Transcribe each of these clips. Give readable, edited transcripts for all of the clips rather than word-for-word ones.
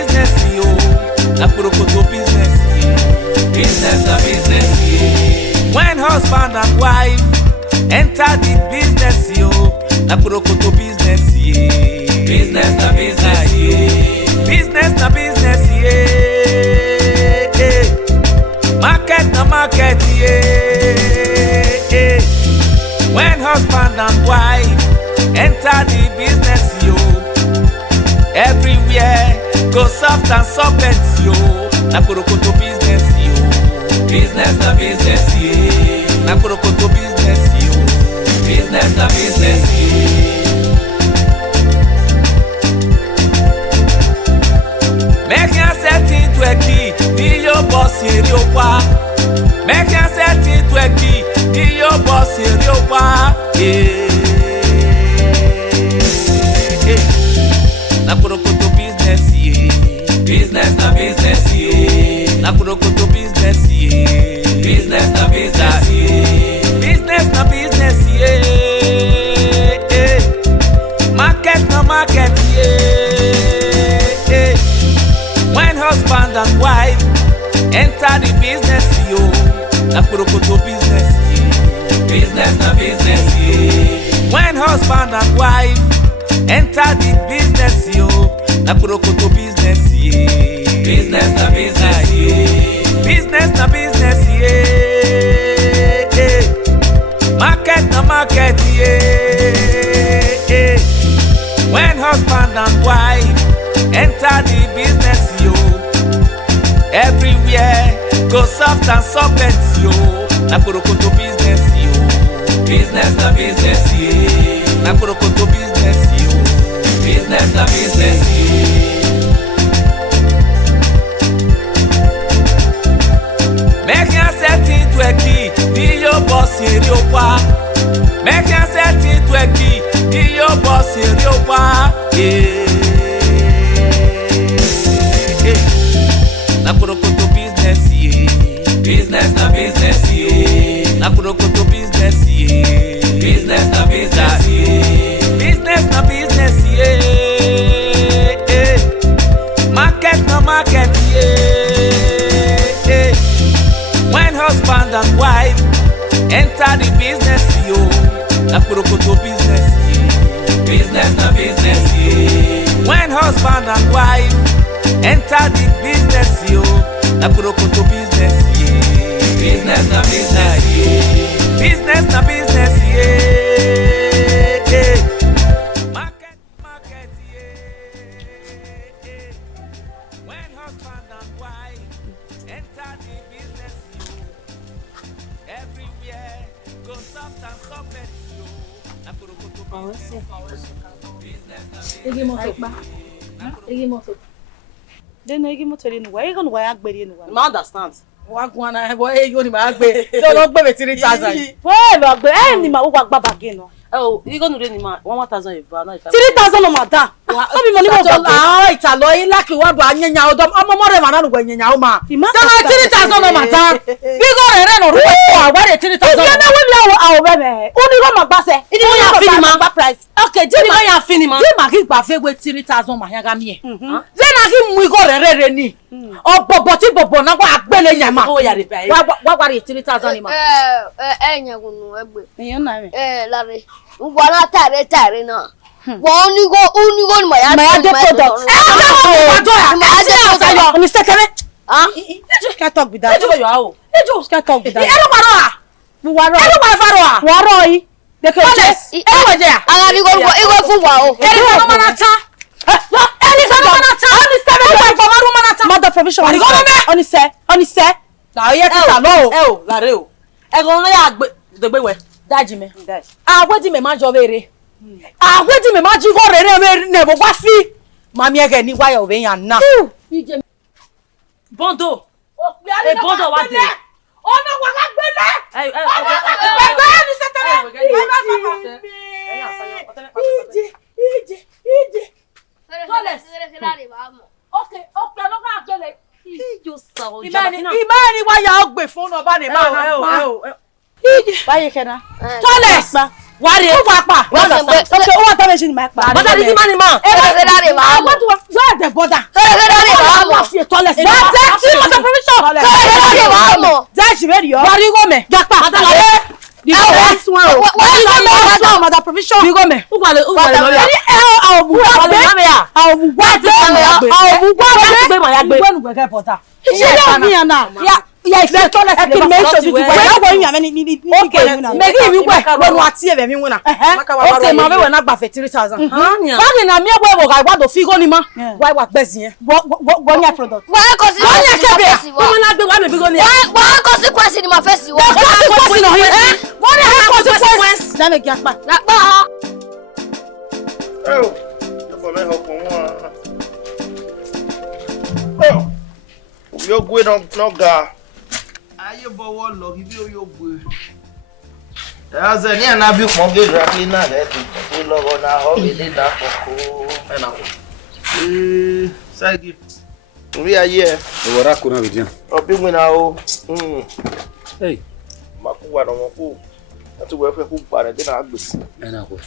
business, yo. Na prokoto business, yeah. Business na business, yeah. When husband and wife enter the business, yo. Na prokoto business, yeah. Business na business, yeah. Business na business, yeah. Market na market, yeah. When husband and wife enter the business, yo. Everywhere go soft and soft, yo. Na prokoto business, yo. Business na business, yeah. Na prokoto business, yo. Business na business, yeah. Make ya set into a key, be your boss in your wa. Make ya set into a key, be your boss in your wa. Na prokoto business, yeah. Business na business, yeah. Na prokoto business, yeah. Business na business, yeah. Business na business, yeah. Market na market, yeah. When husband and wife enter the business, yo. Na prokoto business, yeah. Business na business, yeah. When husband and wife enter the business, yo. Na prokoto business, yeah. Business na business, yeah. Business na business, yeah. Market na market, yeah. When husband and wife enter the business, yo. Everywhere go soft and soft, yo. Na prokoto business, yo. Business na business, yeah. Na prokoto business, yo. Business na business, yeah. Make ya set into a key, be your boss in your wa. Make ya set into a key, be your boss in your wa. Na prokoto business, yeah. Business na business, yeah. Na prokoto business, yeah. Business na business, yeah. Business na business, yeah. Market na market, yeah. When husband and wife enter the business, yo. Na prokoto business, yeah. Business na business, yeah. When husband and wife enter the business, yo. Na prokoto business, yeah. Business na business, yeah. Business na business, yeah. Market, market, yeah. When husband and wife enter the business, yo. Everywhere go soft and soft, yo. Na prokoto business, Igimoto. Then I give motor in why you gonna work better in one. I understand. Walk one I boy you ni ma gbe. Don't gbe 3,000. Boy lo gbe ni ma wo gba again no. Oh, you gonna do ni ma 1,000 if I know if 3,000 no madam. No be money mo gba. Ah, it's a loy like wa do anyanya odom. Omo mo re ma na no gba anyanya o ma. Don't 3,000 no madam. You go re no ru wa wa 3,000. You know we be our bebe. Oni go ma gba se. Idi mo ya fini ma gba price. Okay, di mo ya fini ma. Di ma ki gba fe we 3,000 ma yan ga mi e. Then I give mu go re ni. O bobo ti bobo na wa agbele yan ma. Oh ya re pe. Wa 3,000 ni ma. Nyagunu egbe. Eyan na me. Lare. Ngwana tare na. Uni go ni ma ya de product. On is second. Ah? You can't talk with that. You are. You can't talk with that. You are. Waro yi. De ko Yes. Aga ni go fu wa o. Mother provision. On is say. Na ye ti ta lo o. Lare o. E go na ya gbe we. Daji me. Agwedi me ma jo bere. Agwedi me ma ji go rere ne bo gba fi. Mami ege ni wa yo be yan na. Bondo. E bondo wa de. Ona wa ga gbele. Ni setare. Ije. Okay, no ga gbele. Ijo sa o. Imani wa ya ogbe fun oba ni ma. Báyé kena. Toles. Wari. Ko pa. Okay, o wa ta me shin ma pa. Bada di mani ma. Ferrari ma. What do you de boda? Ferrari Kọ́lẹ̀ sí. Bàtẹ́ tí mo sọ permission. Kọ́lẹ̀ sí wa mọ̀. Jẹ́sì bẹ́ẹ̀ yọ. Bọ̀dí gómẹ̀. Japa. Àtàlàyé. Mother permission. Di gómẹ̀. Ugbàlè lórí à. Àwọn òbúgbà. Yeah, if you told us to make sure you were going to need make it work when you are here me wona. Okay, ma we na gba 3,000. Bagi na me we go gba do figure ni ma. Why what best yen? Go nya product. Why consequence? Wo na gbe wa me figure ni. Why consequence ni ma face wo? Consequence no here. What the consequence? Na me gba. Na pa. Oh, you go me help one. Oh, you go no ga. Aye bowo lo ibi yo gbe. Aze ni na bi kon ge ra ni na le ti lo go na ho bi ni da koko. Na ko. Sagi. Wi aye. O wara ko na bidian. O bi mu na o. Hey. Ma ku wa no ko. Ati we fe ku pa re de na agbesi. Na ko.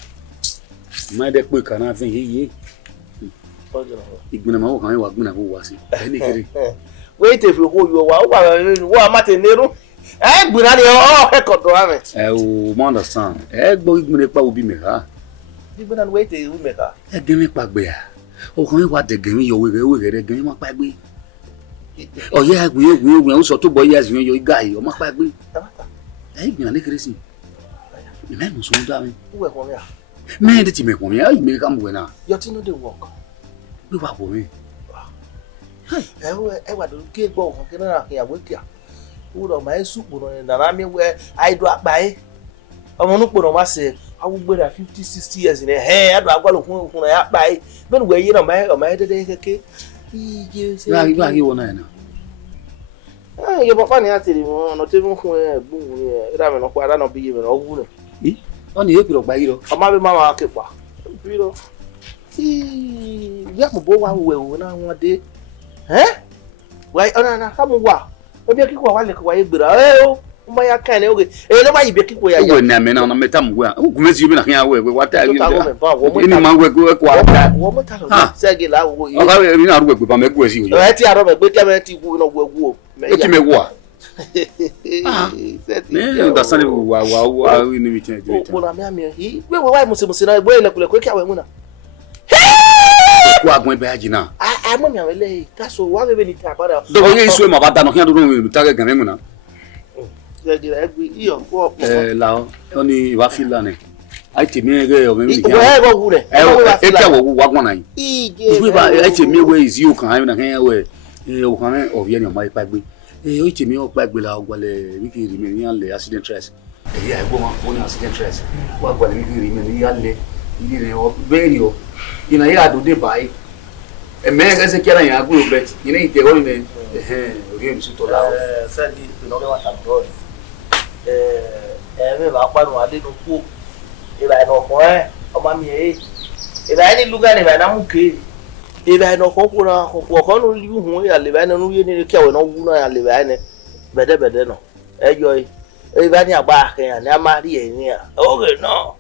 Ma de pe kana fin ye. Igbona ma wo kan wa gbona bo wa si. Ni kiri. Wait if you hold your wa mate neru gbina ni o e kodo ame o mo understand gbo igbona pa obi me ha gbina wait e me ka gemi pa gbe ya o kan wa de gemi yo we re gemi ma pa gbe o ye agbe o so to boy yes yo guy o ma pa gbe gbina ni kiri si me mo so da me we ko me me de ti me ko me ai me kam buena your thing no dey work we wa bo me wa do ke gbo kan ke na ke yawo kia wo do ma supu no na na mi we Idowu Agbes omo nu po no ma se awugbe da 50-60 years ni ado agwalo kun na ya Agbes be nu we yi na ma dede keke ije se ya gba ki wona na ye papa ni atiri mo no te mu kun egbun ni ira me no pa da no bi ye me no wu ni oni e piro gba yi ro o ma be mama ke pa piro ya mo bo wa we wo na won de why ona kamu wa obi akiko wa le ko wa egbera o ma ya kan oge le ma ibe kiko ya ya wo na me na na meta mu wa o kumezi bi na kan we wa ta ni ma we ko ata wo mo ta lo sege la wo o ka we ni na ru we pa me gbo si o ti aro me gbe ke me ti gu no wo o me ti me wa me understand wa ni mi chen o mo na me ami hi we wa mo se na gbo ile kule ko ki awe mu na ko agun be ajina mo mi awele taso wa bebe ni ta pada do ye isu ma ba da no kian do no ta ga gan mu na egbe iyo ko la oni wa feel la ne ai ti mi ge o me mi we go wu re e ke wo wa gbon na yi we ba ai ti mi we is you kan ai na kan we o kan o ye ni o ma ipa gbe o ti mi o pa gbe la o gbale mi ki ri mi ni le accident stress ya egbo ma o ni accident stress wa gbale mi ki ri mi ni ya le ni re o be ri o ina ya do de bai me ga se kera ya gbo bet ina ite o ni ori mi su to la se di no le wa ta do me ba pa no ade no ku e ba no ko o ma mi e ba ni luga ni ba na mu ke e ba no ko ku na ko no li hu ya le ba na no ye ni ke we no wu na ya le ba ni bede no e yo e ba ni agba kan ya na ma ri e ni ya okay no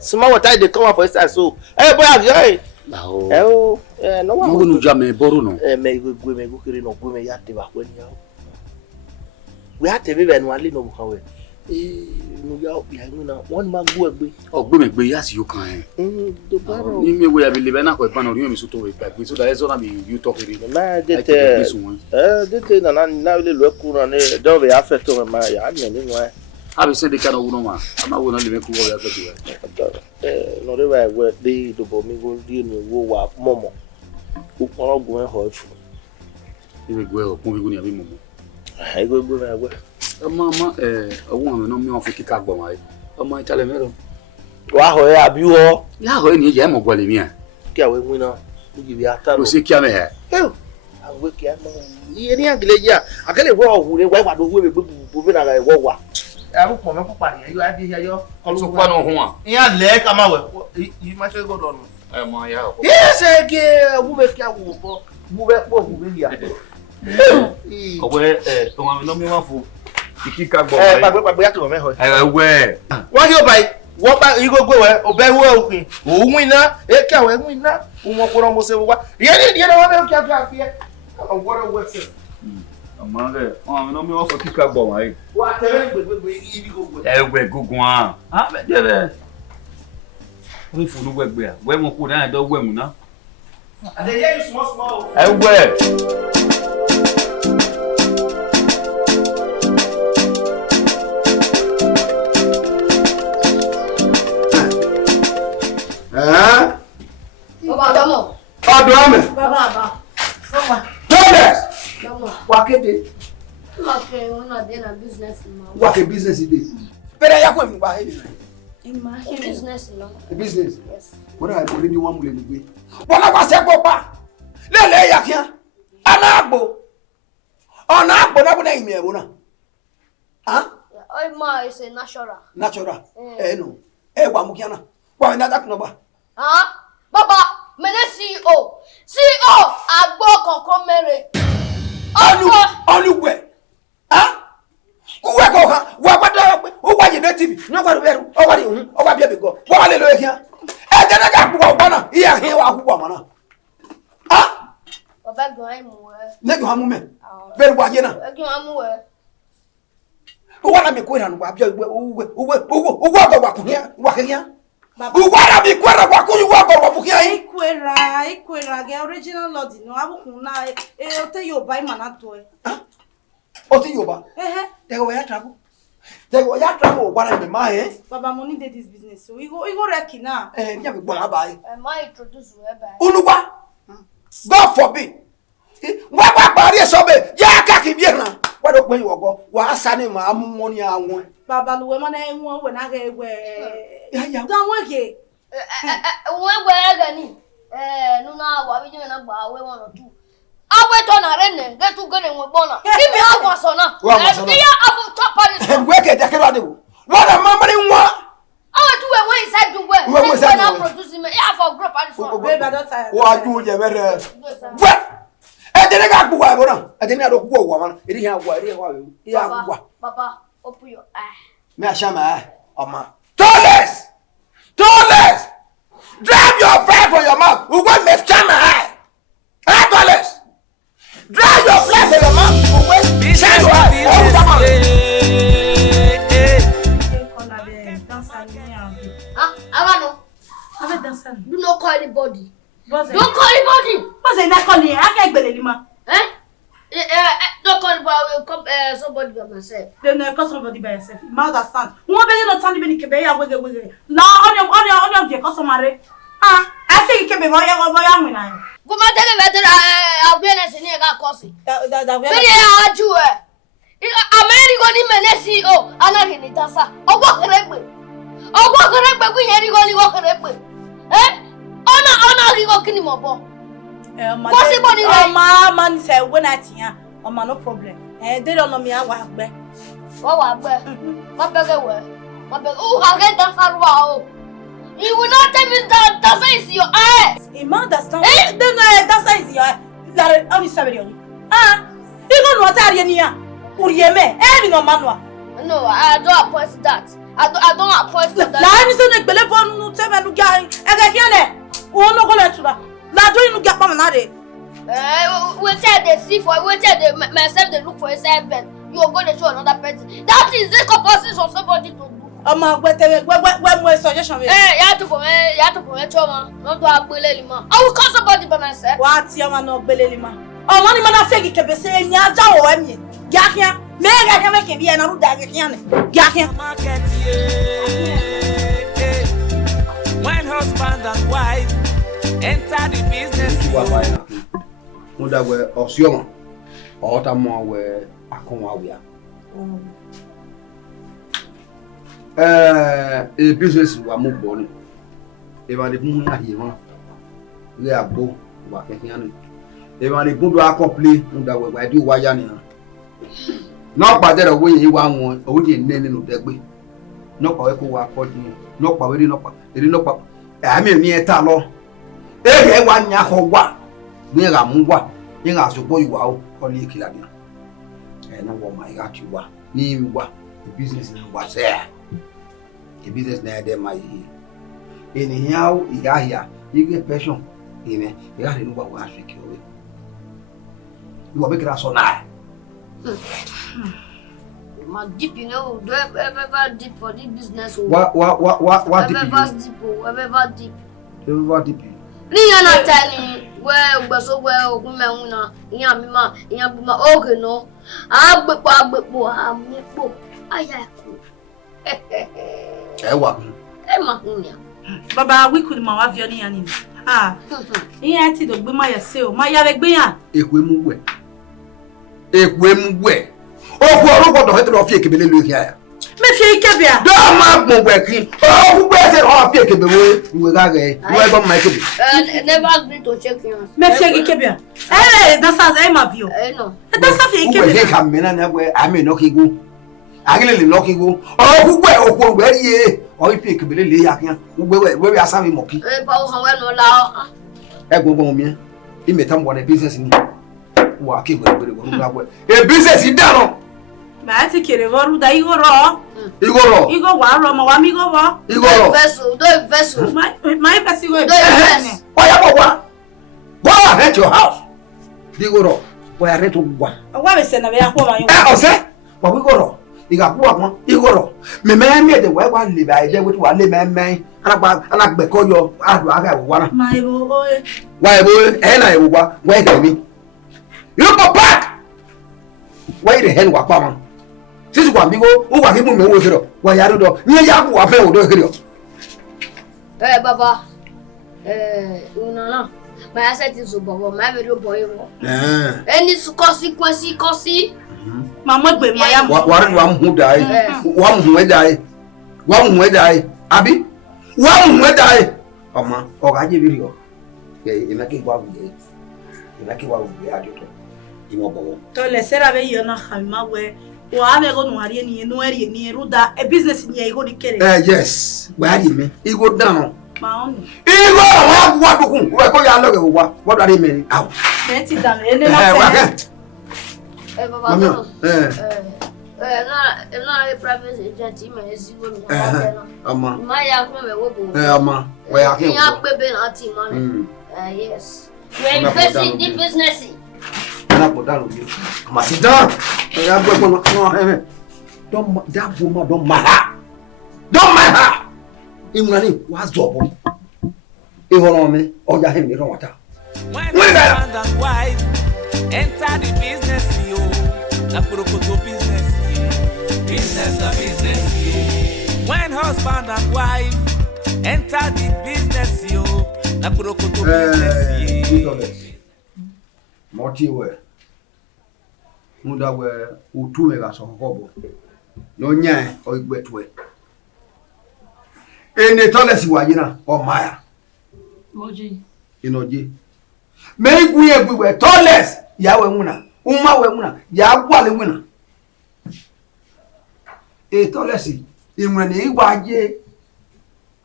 small water dey come for inside so boy again no one mo nu jame boru no me go kiri no gwe me ya te ba ko ni ya we ha te be be no ali no bukan we no ya ya mi na won ma gbo egbe o gbe me gbe ya si yo kan do baro ni me we ya be le be na ko e pa no ri mi so to we gbe so that is what me you talk ri na dete na le lo ku na ne do be affect to ma ya ni ni wa abi se de kana uno ma ama wo na le me ku wo ya ko ti no re wa we de do bo mi go di ni wo wa momo ku poro gun ho fu ibe gwe o kun bi gun ni abi momo go na we mama owo mi no mi won fi kika gbo ma ọmọ itale mero wa ho ya bi wo ya ho ni je mo gbole mi a ki awe mu na uji bi ataro o se ki ame he awe ki ama iye ni agile ya akele wo ohun re wa do we be na ga wo wa aru po me pupa ni yo abi ya yo so pa no hun a iya le ka ma we yi ma se go do no mo ya o se ke wu be ki awu bo wu be po wu be ya owe ọmọ mi no mi wa fu ikika gbo pagbe ya to me ho we wọ́n yóò báyìí wọ́n bá igogo wẹ̀ ọbẹ̀ wọ́ òpin òun iná èkì àwọn ẹ̀mú iná òun ọkùnrin ọmọ ṣe wá ìyẹn ní ìdíyẹn náà wọ́n bẹ̀rù kí a tó àfihàn What a what's it? Amanga, no me also kick up boy. What we go. We go go. Ah, be there. We funu we gbe. We mo ko dan do we mu na. And they hear you small. Baba. Wakete. Okay, we're not in a business now. What a business it is. But I am going In my business now. the business. Yes. What I already want to do. What I was a papa. Lele yakia. Anabo. Anabo na kuna ime bona. Huh? Oh, ma is a natural. Natural. No. Wa mukiana. Wa na tak no ba. Huh? Baba, me CEO. CEO agbo kokon mere. Only way. Huh? Who work over? What you native? No one better. Oh, what you? Oh, what you go? What are you here? I don't know what here. Here, what woman? Ah? Baba, go ahead. Let you have a moment. Very well, you know. Who want to be quit on what you walk here? Walk here. Who want to be quit on what you walk over here? Ikwera, the original Lord, no, I will not. I'll tell you by Manato. Oh, to you, ba? They were trouble. They were trouble. What am I? Baba, money did this business, so we go wrecking now. Eh, yeah, we go buy. Am I introduce whoever? Uluba, God forbid. What body so be? Yeah, kaki biena. What do you go? What asani ma money I want. Baba, the woman I want when I get where. Don't work here. Where gani? No, what we doing about we want to do. I wait on a rene, get to get in with Bona. Give me a was on her. And work at the what a mamma in what? I want to wait inside the way. When was I producing me? I for group and what do you ever? What? I didn't got Buabona. I didn't have a woman. It didn't have what? Papa, open your eye. Mashama, Oma. Toilets! Drive your breath from your mouth. We want me to shine my eye. Toilets! Drive your flag in your mouth. Business. Do not call anybody. Don't call anybody. What's in that calling? I can't believe him. Don't call anybody. Somebody by myself. Then call somebody by yourself. You understand? One day not standing in the Quebec with now on your customer. I think it can be my when I. Go ma tell me better. I'll be in a course. Very hard to America ni menesi o ana ni tasa. Ogo keregbe. We yeri go ni go keregbe. Ona ri go kini mo bo. Possible ni right. Man say when I tia, no problem. They don't know me I wa gbe. Wa gbe. Ma bege we. Ma bege. O ka get tasa ruwa o. You will not tell me that Dasa is your eye. You understand? Then Dasa is your eye. That only seven. You don't know what I am. Urieme, every no manual. No, I don't appoint that. I don't appoint that. I'm saying the telephone no tell me to get. I can't. Oh no, go let you. La do you get Pamanade? We tell the see for we tell the myself they look for a servant. You are going to show another person. That is the composition of somebody to do. When suggestion? You have to put trauma. Not to Abelima. I will call somebody by myself. What you want no Belima? Oh, money man, I think you can be saying Yaja or me. Yakia, may I can make it and Yakia. When husband and wife enter the business. Muda we Osioma. Or Tamo we Akonwawia. A business wa mo born. E ba de mu na here. We abo wa kekian. E ba de budu accomplish muda we do waya ni. No pa there we yi wa won, o di nene no degbe. No pa we ko wa according. No pa we no pa. E no pa. E mi ni eta lo. E ye wa nya ho wa. Ni ga mu wa. Ni ga so boy wa o ko ni kila ni. E na wo my got you wa. Ni wa. The business na wa say. The business na dem my anyhow you get passion amen you got to know what we are You will make it so now. My deep, you know, do ever deep for this business. What deep? Ever deep. Ever deep. You not telling where we so well, women, Yamima, Yamima, okay, no. I'm Baba, we could my wife any. Ah, he had to be my sale, my Yavegbian. If we move. Oh, what the head of Yakabili here? Maybe Kabia. Don't mark my working. Oh, who bears it off Yakabili? You will make it. Never agree to check you. Maybe Kabia. Eh, that sounds I'm of you. I know. That's something you can come in and where I may knock you. I can knock you. Oh, who wear where ye or you pick a billy yakin, where we are some monkey. I go home here. He may come one a business in walking with a business in down. Mati Kirevoru, da Igoro. Igo Waro, Mawamigo. Igoro vessel, my vessel. Why go ahead your house. Igoro, where I read to one. What is another woman? I say, but we go. Igoro, me made the way one live. I did with one man, and I call you. I have one. My boy, why, boy, and I will wait at me. You go back. Wait a hand, Wapama. This is one big old who are him with you. Why, I don't know. Near Yaku, I fell with you. Eh, Baba. No. My asset is over. My little boy. And it's consequence. Mama, one who died, one who died, one who died, Abby, one who died. Oh, I give you. You make it what we did. You make it what we had. Let's say, I you not have my way. Or I'm going to worry near Ruda, a business in your good carry. Yes, where do you mean? He go down. My own. He go what are you mean? Out. Let's sit down. And not a private agent. My where are you? Yes. We're investing in the business. Sit down. Don't that woman don't matter. Don't matter. Imrani was job. Me or ya him don't water. When husband and wife enter the business, yo, na prokoto business, business the business. When husband and wife enter the business, yo, na prokoto business. Moti we. Munda we utume ga so hobo. No nya o igbetwe. Ene tolesi wa yina o maya. Moji. Inoji. Me igwe we toles ya we nwuna. Uma we nwuna ya gwale nwuna. E tolesi inwuna ni igwa aje.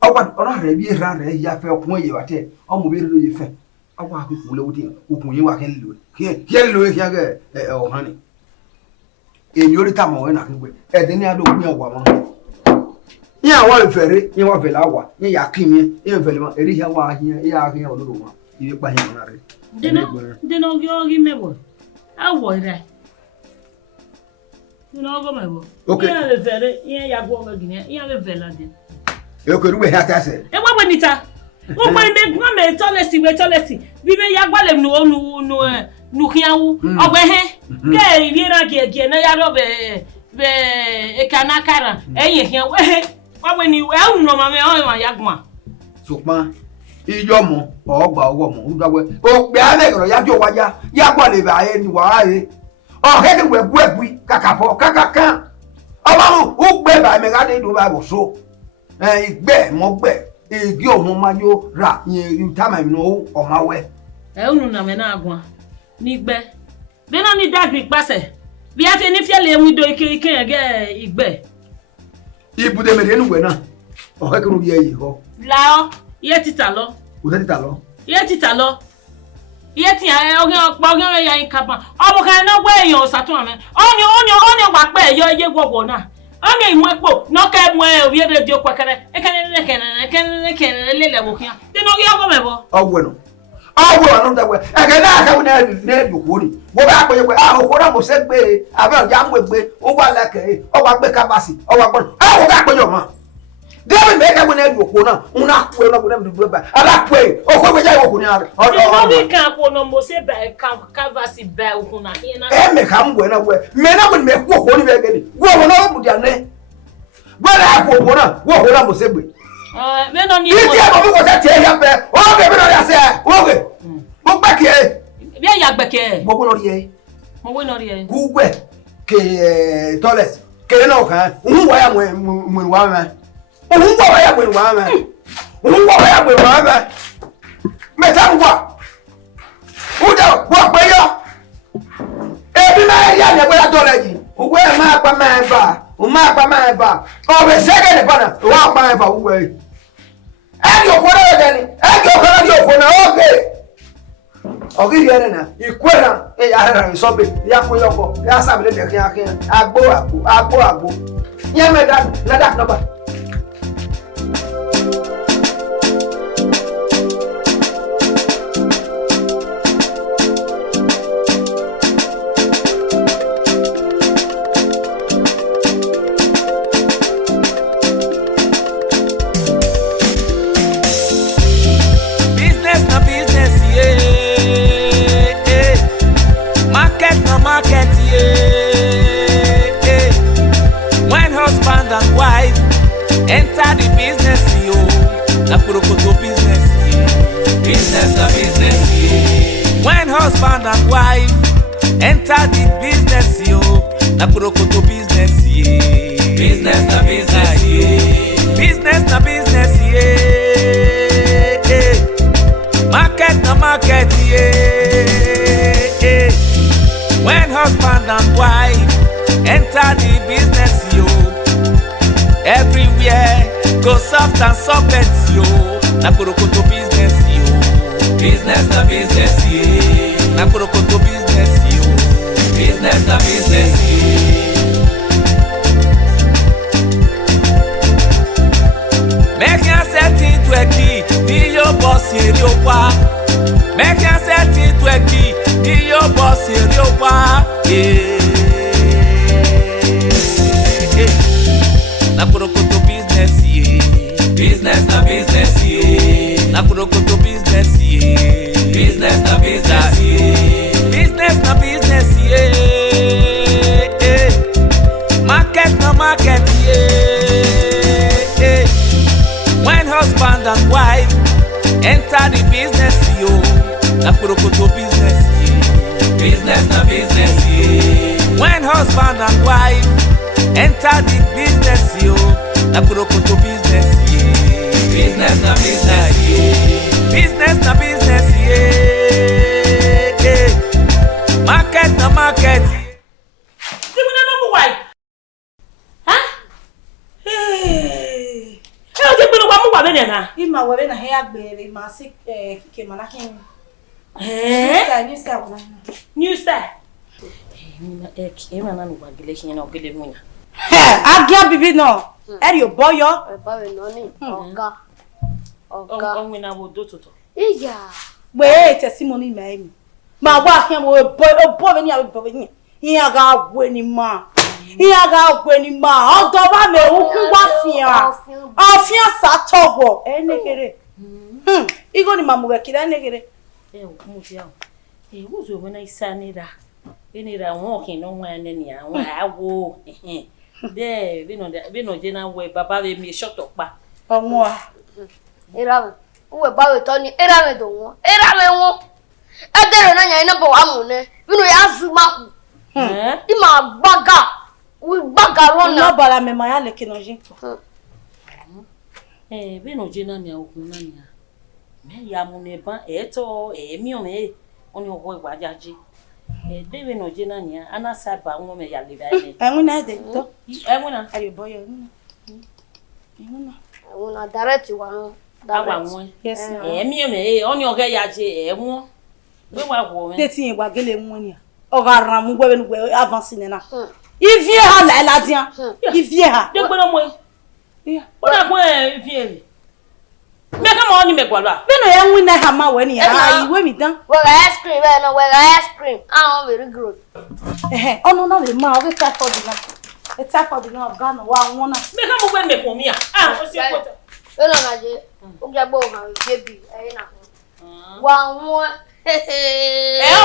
Owa ona rebi ra re ya fe okun ye wate. O mo be ro ye fe. Awa akukule wuti ukun yin wa ken lu. Ke lu ke ga o hani. Emi ori ta mo we na kigbe. E de ni ado ogun awa mo. Ya wa fere, ya wa vela wa. Ya kinye, ya vele ma eri ya wa ya olodo ma. Ibe pa hin na re. Dino gyogi mebo. Awo ire. Dino go mebo. Okay. Ya le vere, ya go ma gine, ya le vela de. E ko ruwe ha ta se. E wa bonita. O pa me gwa me tolesi. Bi me ya gwale nu kiawu. Ogbe he. Ke iriera ge na ya ro be ekanakara. Eyin he we. Wa ni we no ma me o ma ya gwa. Sukma ijo mo ogba owo mo udagwe o pe ale goro ya jo waya ya gba le ba e ni wa e o he de we gwi kakafo kakaka oba u gbe ba me ga de do ba bo so igbe mo gbe igi o mo ma yo ra yin you time me no o ma we e unu na me na agwa ni gbe be na ni dagbi pase bi ati ni fiele enwi do ike ge igbe ibude me de nu we na o he kru ye yi ho lao iye tita lo. O tita lo. Iye tita lo. Iye ti ogun ya yin kapa. Obo kan na gbe eyan OSATOHANMWEN. Oni wa pe yo ye gbogbò na. Oni imu epo no ke mu e obi de dio kwekere. Ekene lele wo kian. Ti no yo go mebo. O bueno. awo anu da we e ke na ka na du ko ni wo ba pe we a ko na mo se gbe aba ya mo gbe o wa la ke o wa gbe kabasi o wa gbon a wo ka pe yo mo David make I na du ko na una ku na ko na du ba ala ku o ko be ja wo ko ni ara o bi kan ko no mo se ba kabasi ba o na hin na e me ka mbo na we me na ko me ku ko ni be gani wo mo na bu dia ne wo na ko mo na wo ko na mo se gbe me no ni mo ti e mo ko se tie ya pe o be be no ya se o ge mo gba ke bi ya gba ke mo ko no ri e mo we no ri e ku gbe ke toilet ke na o kan un wa ya mo wa ma un wa ya mo wa ma un wa ya mo wa ma me ta wa u da wa pe yo e bi ma ya ne gbe toilet yi o we ma pa ma ba o ma pa ma ba o be se ke ne pa na o wa pa ma ba u we e yo ko na de ni e yo ko na yo ko na o ge Ogi yere na ikwera e ya ra so be ya ko yoko ya sa me de kian agbo ye me da na da no ba market, yeah. When husband and wife enter the business, yo, na prokoto business, yeah. Business na business, yeah. When husband and wife enter the business, yo, na prokoto business, yeah. Business na business, yeah. Business na business, yeah. Market na market, yeah. When husband and wife enter the business, yo, everywhere go soft and soft, yo. Na prokoto business, yo. Business na business, yeah. Na prokoto business, yo. Business na business, yeah. Make ya set it to a key, be your boss in your wa. Make ya set it to a key. Be your boss in your wa, yeah. Na prokoto business, yeah. Business na business, yeah. Na prokoto business, yeah. Business na business, yeah. Business na business, yeah. Market na market, yeah. When husband and wife enter the business, yo, na prokoto business, yeah. Business na business, yeah. When husband and wife enter the business, yo, na prokoto business, yeah. Business na business, yeah. Business na business, yeah. Market na market, yeah. Simuna no mo wai. Ha? Hey. E o ti pinu wa mu wa be na. Ima wa be na he agbere ma si kike ma na kin. New star. Mina ema na no bagile kin na ogele munya. Agia bibi no. E yo boyo. E ba we no ni. Oga. Onwe na wo do toto. Iya. We testimony me. Ma wa kin wo bo be ni abi bo be ni. Iya ga gwe ni ma. Iya ga gwe ni ma. Odo ba me wu ku wa fian. Afian sa tobo. Enekere. Igo ni mamu ga kira enekere. Muziao. Uzo mena isanira. Enira wonkin no wan ni awon awo. De bino jena we baba be mi shut up pa. Omo a. Irawe. Uwe ba we to ni irawe do won. Irawe won. E dere na yan na bo amu ne. Bino ya zuma ku. Ima baga. We baga run na. No bala me ma ya le kinoje. Bino jena mi awon na ni. Me ya mu ne ban eto mi o me oni owo iwajaji dewe no je na ni ana saba won me ya le ba ni Enwuna de to. enwuna Ayo boyo. Una direct wa no. awa won Yes. mi o me oni oga ya je won we wa wo me De tin wa gele mu ni. O ga ran mu gbe nu gbe avance ni na. Ivie ha la la dian. Ivie ha. de gboro mo Yeah. o na mo vie Make a money make one. Beno ya win na hama weni ya. Iwe mi dan. We ice cream, no, we ice cream. Ah, very good. Oh no, the ma, we tap for the na. E tap for the na Ghana wa wona. Make a move make for me. Ah, o si ko. No, na je. O gba bo ma baby, na. Wa won. O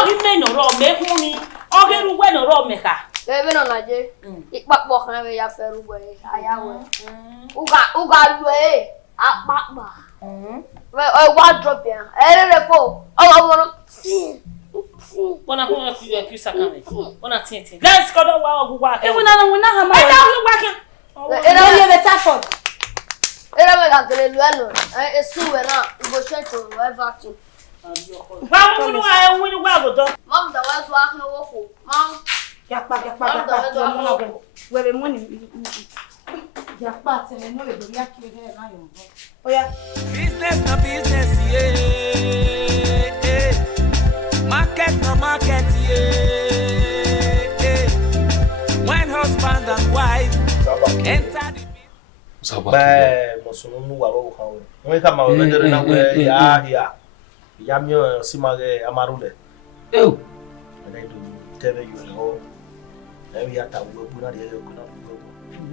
gi me no ro me ku mi. O ge ru we no ro me ka. Bebe no na je. Ipapọ kan we ya fe ru we aya we. Uga lu apapa. We wa drop ya. Le po. O mo. Bona ko fi sakame. Bona tin. Let's go do wa ogugwa ka. E wona hama. E da ogugwa ka. Era ye be tap for. Era me ka kele lu alo. E su we na go check to whatever to. Ba mo nu wa e wini wa go do. Mom da wa so ahun wo ko. Mom. Yakpa. Webe money. Yakpa tele no le do yakire na yo. Oya. Business na business, yeah. Market na market, yeah. When husband and wife enter the Bye, Mosunu Wabo. When come out, ya mio simage amarule. Oh. And I do tell you the whole. Every atta will put out here.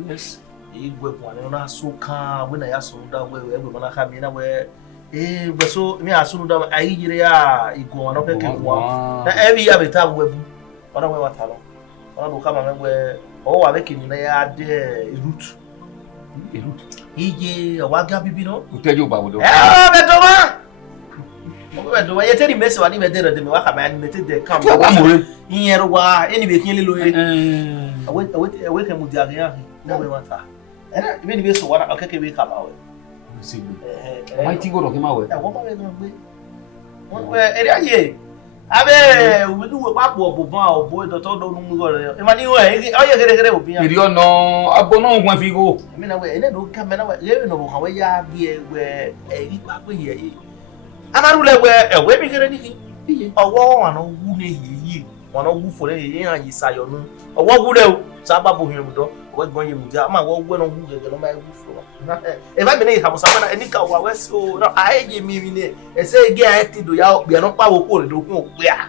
Yes. He work one on so calm when I asked that way. Everyone I have been aware. But so me as soon as I hear it go on up again. Every year we have web. What I want to know. What I will come and where I reckon they are the root. He a waga bibino. Who tell you about it? Ah, Betoma! Do I tell you, Messi, what he made the Waka man made the come? Here, why anyway, can you awake him with the idea? No, we want that. And even if so, what okay, we come out. Why think of him away? What are we going to be? What ye? Abe, we do a back walk, boy, the total don't go. Anyway, are you going to You don't know, I don't know when we go. I mean, away, and then don't come away. You know how we are here where a back here. Amarule where a webbing anything. A war and a wounded ye, one of who for a year and ye say your noon. A what would Sababu him do? What going you do? My walk went on who get on my roof. If I believe how someone any cow was so, I gave me and say, get to do out, we are not powerful to do. Yeah.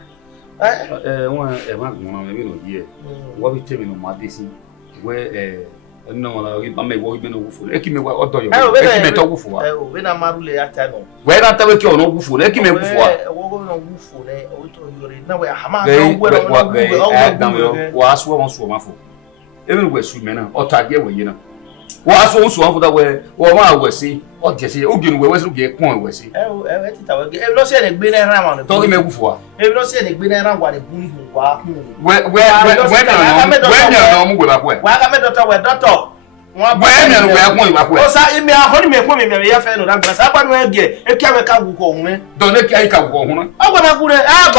One here. What we tell me no matter where no, I may walk in a woof. Ekime what do you? Ekime talk for. When I'm Marule at time. Where I tell you no woof. Ekime before. Walking on woof for now we are Hammer. Was one swimmer for. Everywhere swimming or target when you know. Was one swam for that way, or I was see, or Jesse, Ogin, where was to get point, was he? I've not said a bin around. Talking me before. I've not said a bin around what a boon. When you're doctor. When you're going back. I mean, I only make women very fair. I'm going to get a chemical home. Don't let I come home. I want to put it out.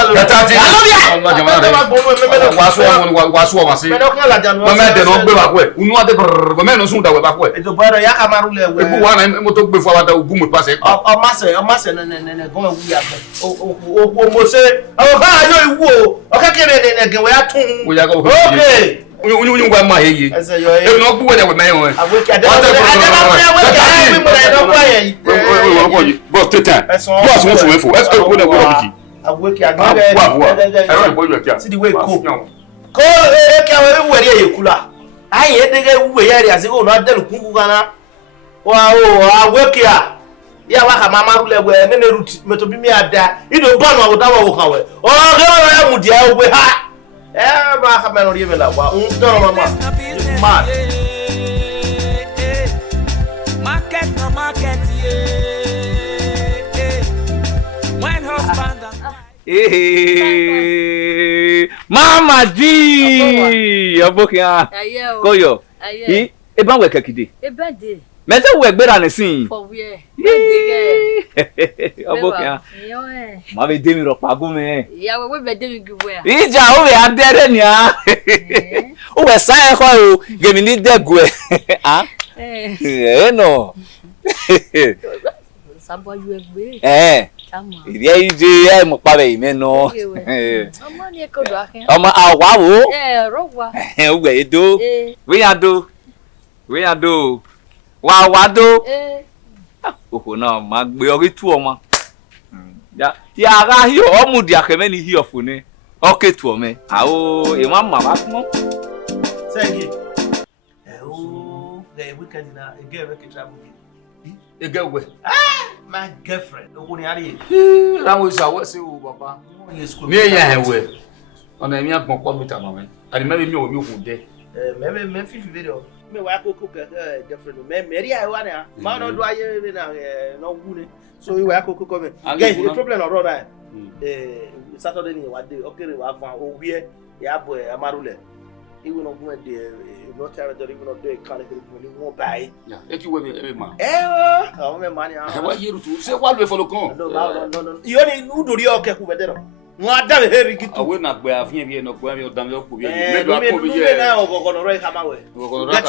You got my head. I say, you're not good with my own. I wish I market no market, when husband Mama G, abokia. Koyo. E ba we kakide. E ba de. Mete we gbera ne sin. For where? Abokia. Ma be demi ro pago me. Ya we be demi gwe. Ija o we adere ni a. O we sai ko o, gemi ni degu e. Ah? No. Sabo yu egbe. Ìdí ije ẹ mo pa be ime no. Ọmọ ni ko do akin. Ọmọ awa wo? Ro wa. O gbe edo. We ado. Wa do. Oko na ma gbe ori tu o ma. Ya ra hi o mu dia keme ni hi ofune. Okay to me. Awo e ma ma ba mo. Thank you. The weekend na a girl make travel. E get we. My girlfriend. Okuni ari. Rawo isa wo se o baba. Me ya he we. Ona mi agbon kwa mita ma me. Ani me mi o mi hu de. Me fi video. Me wa ko cook girlfriend. Me meri ai wa na. Ma no do aye na no wu ne. So we wa ko cook me. Guys, the problem of that. Saturday ni wa dey. Okay, wa van o wie ya boy amarule. Even on when the not territory even on the kind of money more buy. Yeah, e ki we me ma. O me mani ah. E wa yeru tu. Se wa lo e follow kon. No. Iyo ni udori o ke ku bedero. Wọ́n dá me heri gitu. Awe na gbe afien bi no gbe mi o dam yo ku bi. Me do akọ bi je. Na o gogono ro ka ma we. Gogono ro ka.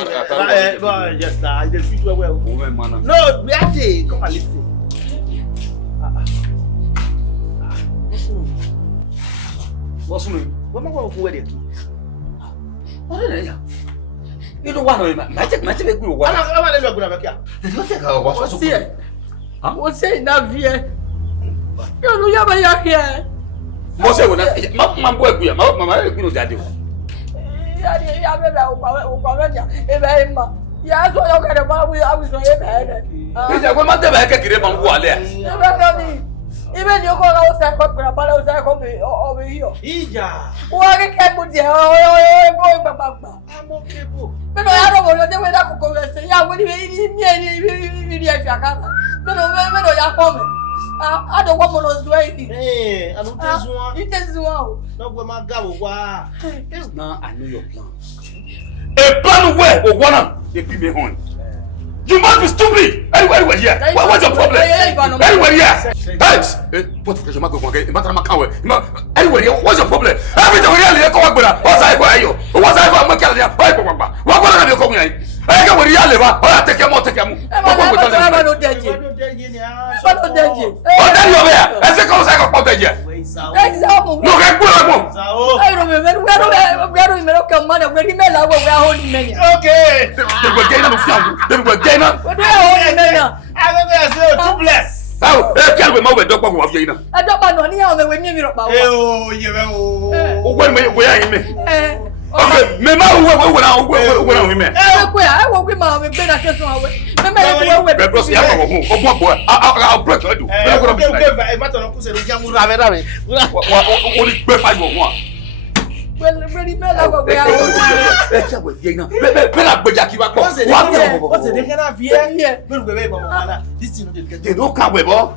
But just I dey fit well. O me mana. No, we have to come and listen. What's no? What ma go ku we dey. What is it? You don't want to ma te be gbe wa. Ama le gbe na be kia. You take her wa so. What's say na vie? You no ya ba ya here. Mo se wona ma bo egu ya ma egu no jade o. Ya be ba o pa ya e be ma. Ya so yo kere ba wi so e be ne. E je ko ma te ba kekere ma wo ale. E be no ni. Ibe ni o ko ga o sa ko pra para o sa ko be o be hiyo. Ija. Wa ke bu je o ba. Amo kebo. Pero ya no volvió de verdad con ese ya we ni ya fiacana. Pero ya come. I don't want to do it. I don't want. It is one. No go ma ga wo wa. Now I know your plan. A plan where o wanna dey be me hon. You must be stupid. Anywhere here. What's your problem? Anywhere here. Hey, what the je ma go ke? Ma tra ma kawe. Anywhere here. What's your problem? Everything we really ko agbara. O sai ko ayo. O wa sai ko ma kala dia. Oi papa. Wa ko na be ko yan. Ai ka we really ba. O take mo. Ko ko tell them. No deje. Ba deje. O tell you where. Ese ko sai ko deje. Example. No ke gboro mo. I remember we are me ko ma na we me la we are holding many. Okay. They were getting no fiam. They were getting no. We are holding many. I remember say too blessed. How? Can we we dokwa ko afia ina. I don't know ni ya we mi ro pa wa. Oh, ye be o. O we are me. Okay, me ma we na me. Ko ya I wo we ma me be na keso awe. Me we. Be bros ya ko ho. O bo I'll break you. Okay, ma to no ku se ro jamu ra me. O ni pe pa yo ho. Well, really me la we are. Esa we vie ina. Be la gbeja ki wa ko. What's the dey na vie? Me go be mama. This thing no dey get. They don't come we bo.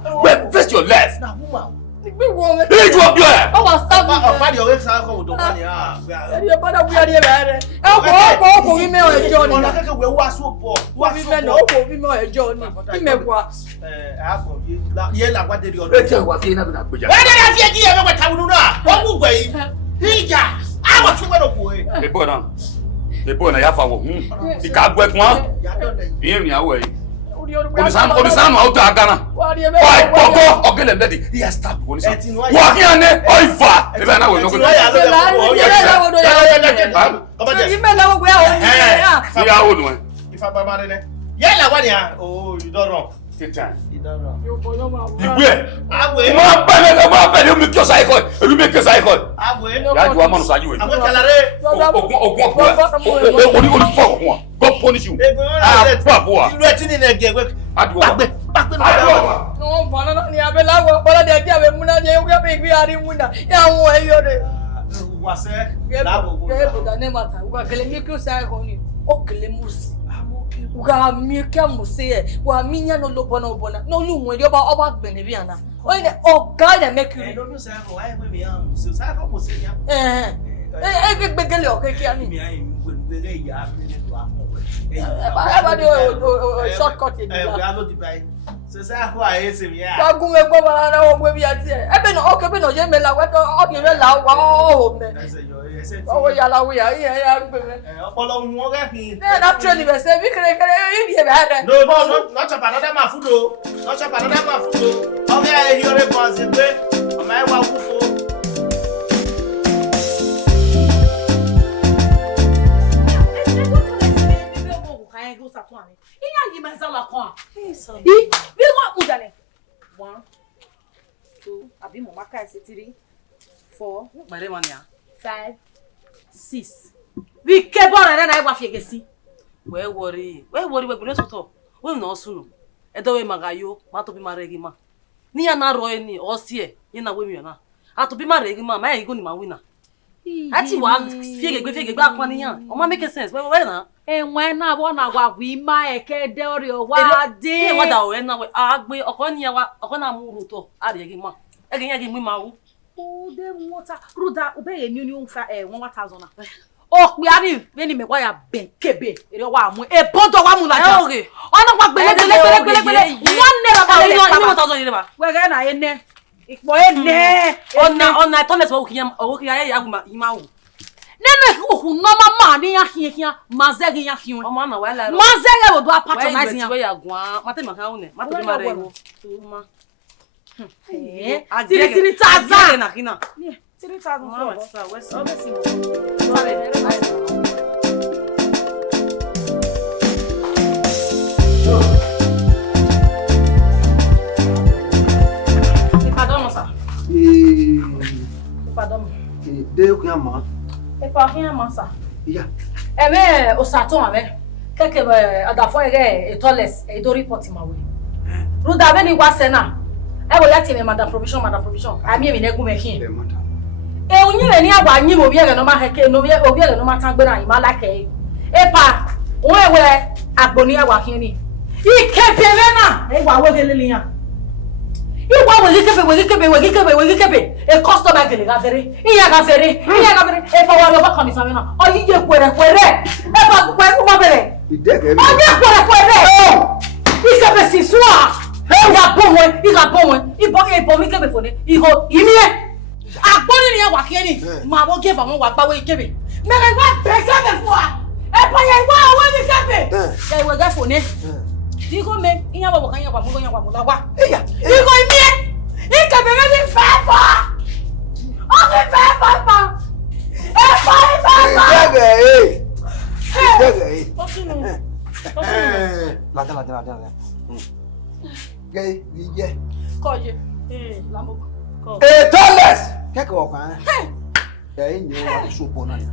Face your left. Na woman. Me wo me. Hey, drop your. I was stop. Ọ̀pá di ọ̀rẹ́ sáà kọ́ òdò wá ní àá. Ẹni bada we are there. Ko mi me o ejo ni. Ọ̀nà kẹ́kẹ́ wẹ̀ wá so bọ̀. Wa mi me no ko mi me o ejo ni. Ime kwa. Àpọ̀ yẹ làgbà dé di ọ̀dọ̀. E je wa fi na be na gbeja. Wọ́n dẹ́rẹ́ fi ẹjí yẹn fẹ́ wẹ̀ tàwọn nínú à. Wọ́n mú gbẹ̀ yìí. Ìjà. Àwọn tún gbẹ́dọ̀ kú ẹ. Ebo na ya fa wo. Ika gbe kun. Iye mi awo yi. Onisanu auto agana. Oi koko ogele ndedi. He has start onisanu. Wa ki ane oi fa. Ebe na wo no ko. Ime la wo we a o Si ya o nu. If baba re. Ye la wa ni a. Oh, you don't wrong. Take time. You don't wrong. Igwe. Agwe. Ma ba le mi kyo sai ko. Elu mi kyo sai ko. Agwe. Ya ju amanu sa ju e. Agwe kalare. Ogun oni fo ko. God punish you. Boa. Ilu eti ni na ge gwe. Pagbe no. No banana ni abela wo bala de ja we muna je yo be gbe ari muna. Ya wo e yo de. Wa se la bo bo. Ke bo da ne mata. Wa kele mi kyo sai ko ni. O kele musi. Wa mi kya musi e. Wa mi nya no lo bona. No lu won de oba gbe ne bi ana. O ni o ga de make you. No sai ko ai me mi am. So sai ko musi ya. Gbe gele o ke ki ani. Mi ai mi gbe ya mi le do akon. Shortcut in so say how I ese mi ya. Ba gun egbo bara na wo gbe bi ati e. Ebe no o ke be no je me la we to o ki me la wa o me. O ya la we ya gbe me. Opolo mu o ga fi. Na training be say bi kere e bi e be ha. No, not chop another man food o. Not chop another man food o. O ga e yore boss gbe. O ma e wa wu fo. OSATOHANMWEN. Inya yi menzala kwa. We go mudane. 1, 2, abi mo maka 3, 4, 5, 6. We keep on and I wa fiegesi. We worry we go to. We no sunu. Edo we magayo, ma to bi maregi ma. Ni ya na roe ni osie, ye na we mi na. A to bi maregi ma, ma e go ni ma wina. Ati wa fiegegbe akwa ni yan. O ma make sense. We na. Enwe na bo na gwa ima ekede ori o wa de. E wa da o na we agbe okoni ya wa okona mu ruto aregi ma. Ege yan gi mu ma wu. O de water ruda obeye ni unfa 1000 na. O pe ari be ni me kwa ya benkebe ere wa mu e bodo wa mu na ja. Okay. Ona gba gbele 1 naira ba ni 1000 ba. We ga na ye ne. Ipo ye ne. Ona toilet wo kiyan owo kiyan ya aguma ima wu. Nene ku no mama ni ya hian mazegi ya hian. O ma na wa la. Mazegi wo do patronize ya. We ya gwan, ma te ma ka une. Ma to bi mare wo. Ma. Tiri taza na kina. 3000 Mama, sa we so. Pardon ça. Pardon. De ku ya ma. E pa rien ma ça. Ya. E me o saton ame. Keke adafo ere etoles e do report ma we. Ruda be ni wa sena. E wo yati me madam provision. Ami mi na egu me hin. E unyire ni agwa anyi mo biere no ma heke no biere no ma tangbe na ima like e. E pa won ewe agboni agwa hin ni. Ikebele na e wa we gelele yan. Iwa we kebe e customer gele ga fere. Iya ga fere. E pa wa lo ba kan ni sami na. O yi je kwere. E pa ku ma bere. Idege. O je kwere. Ikebe si suwa. Iga bomwe. Ibo mi kebe fone. Iho imie. Agboni ni agwa kin ni. Ma bo give am wa gba we kebe. Mere gba kebe fun wa. E pa ye wa we ni kebe. E we ga fone. Digo me, inya babo kan yakwa mu la wa. Iya. Digo imie. Ikebe me ni fefa. O ni fefa pa. E pa. Idege. Osunu. La. Gay, ye. Koje. Lambo. Toilet. Keke o kan. Ni wa so bona ya.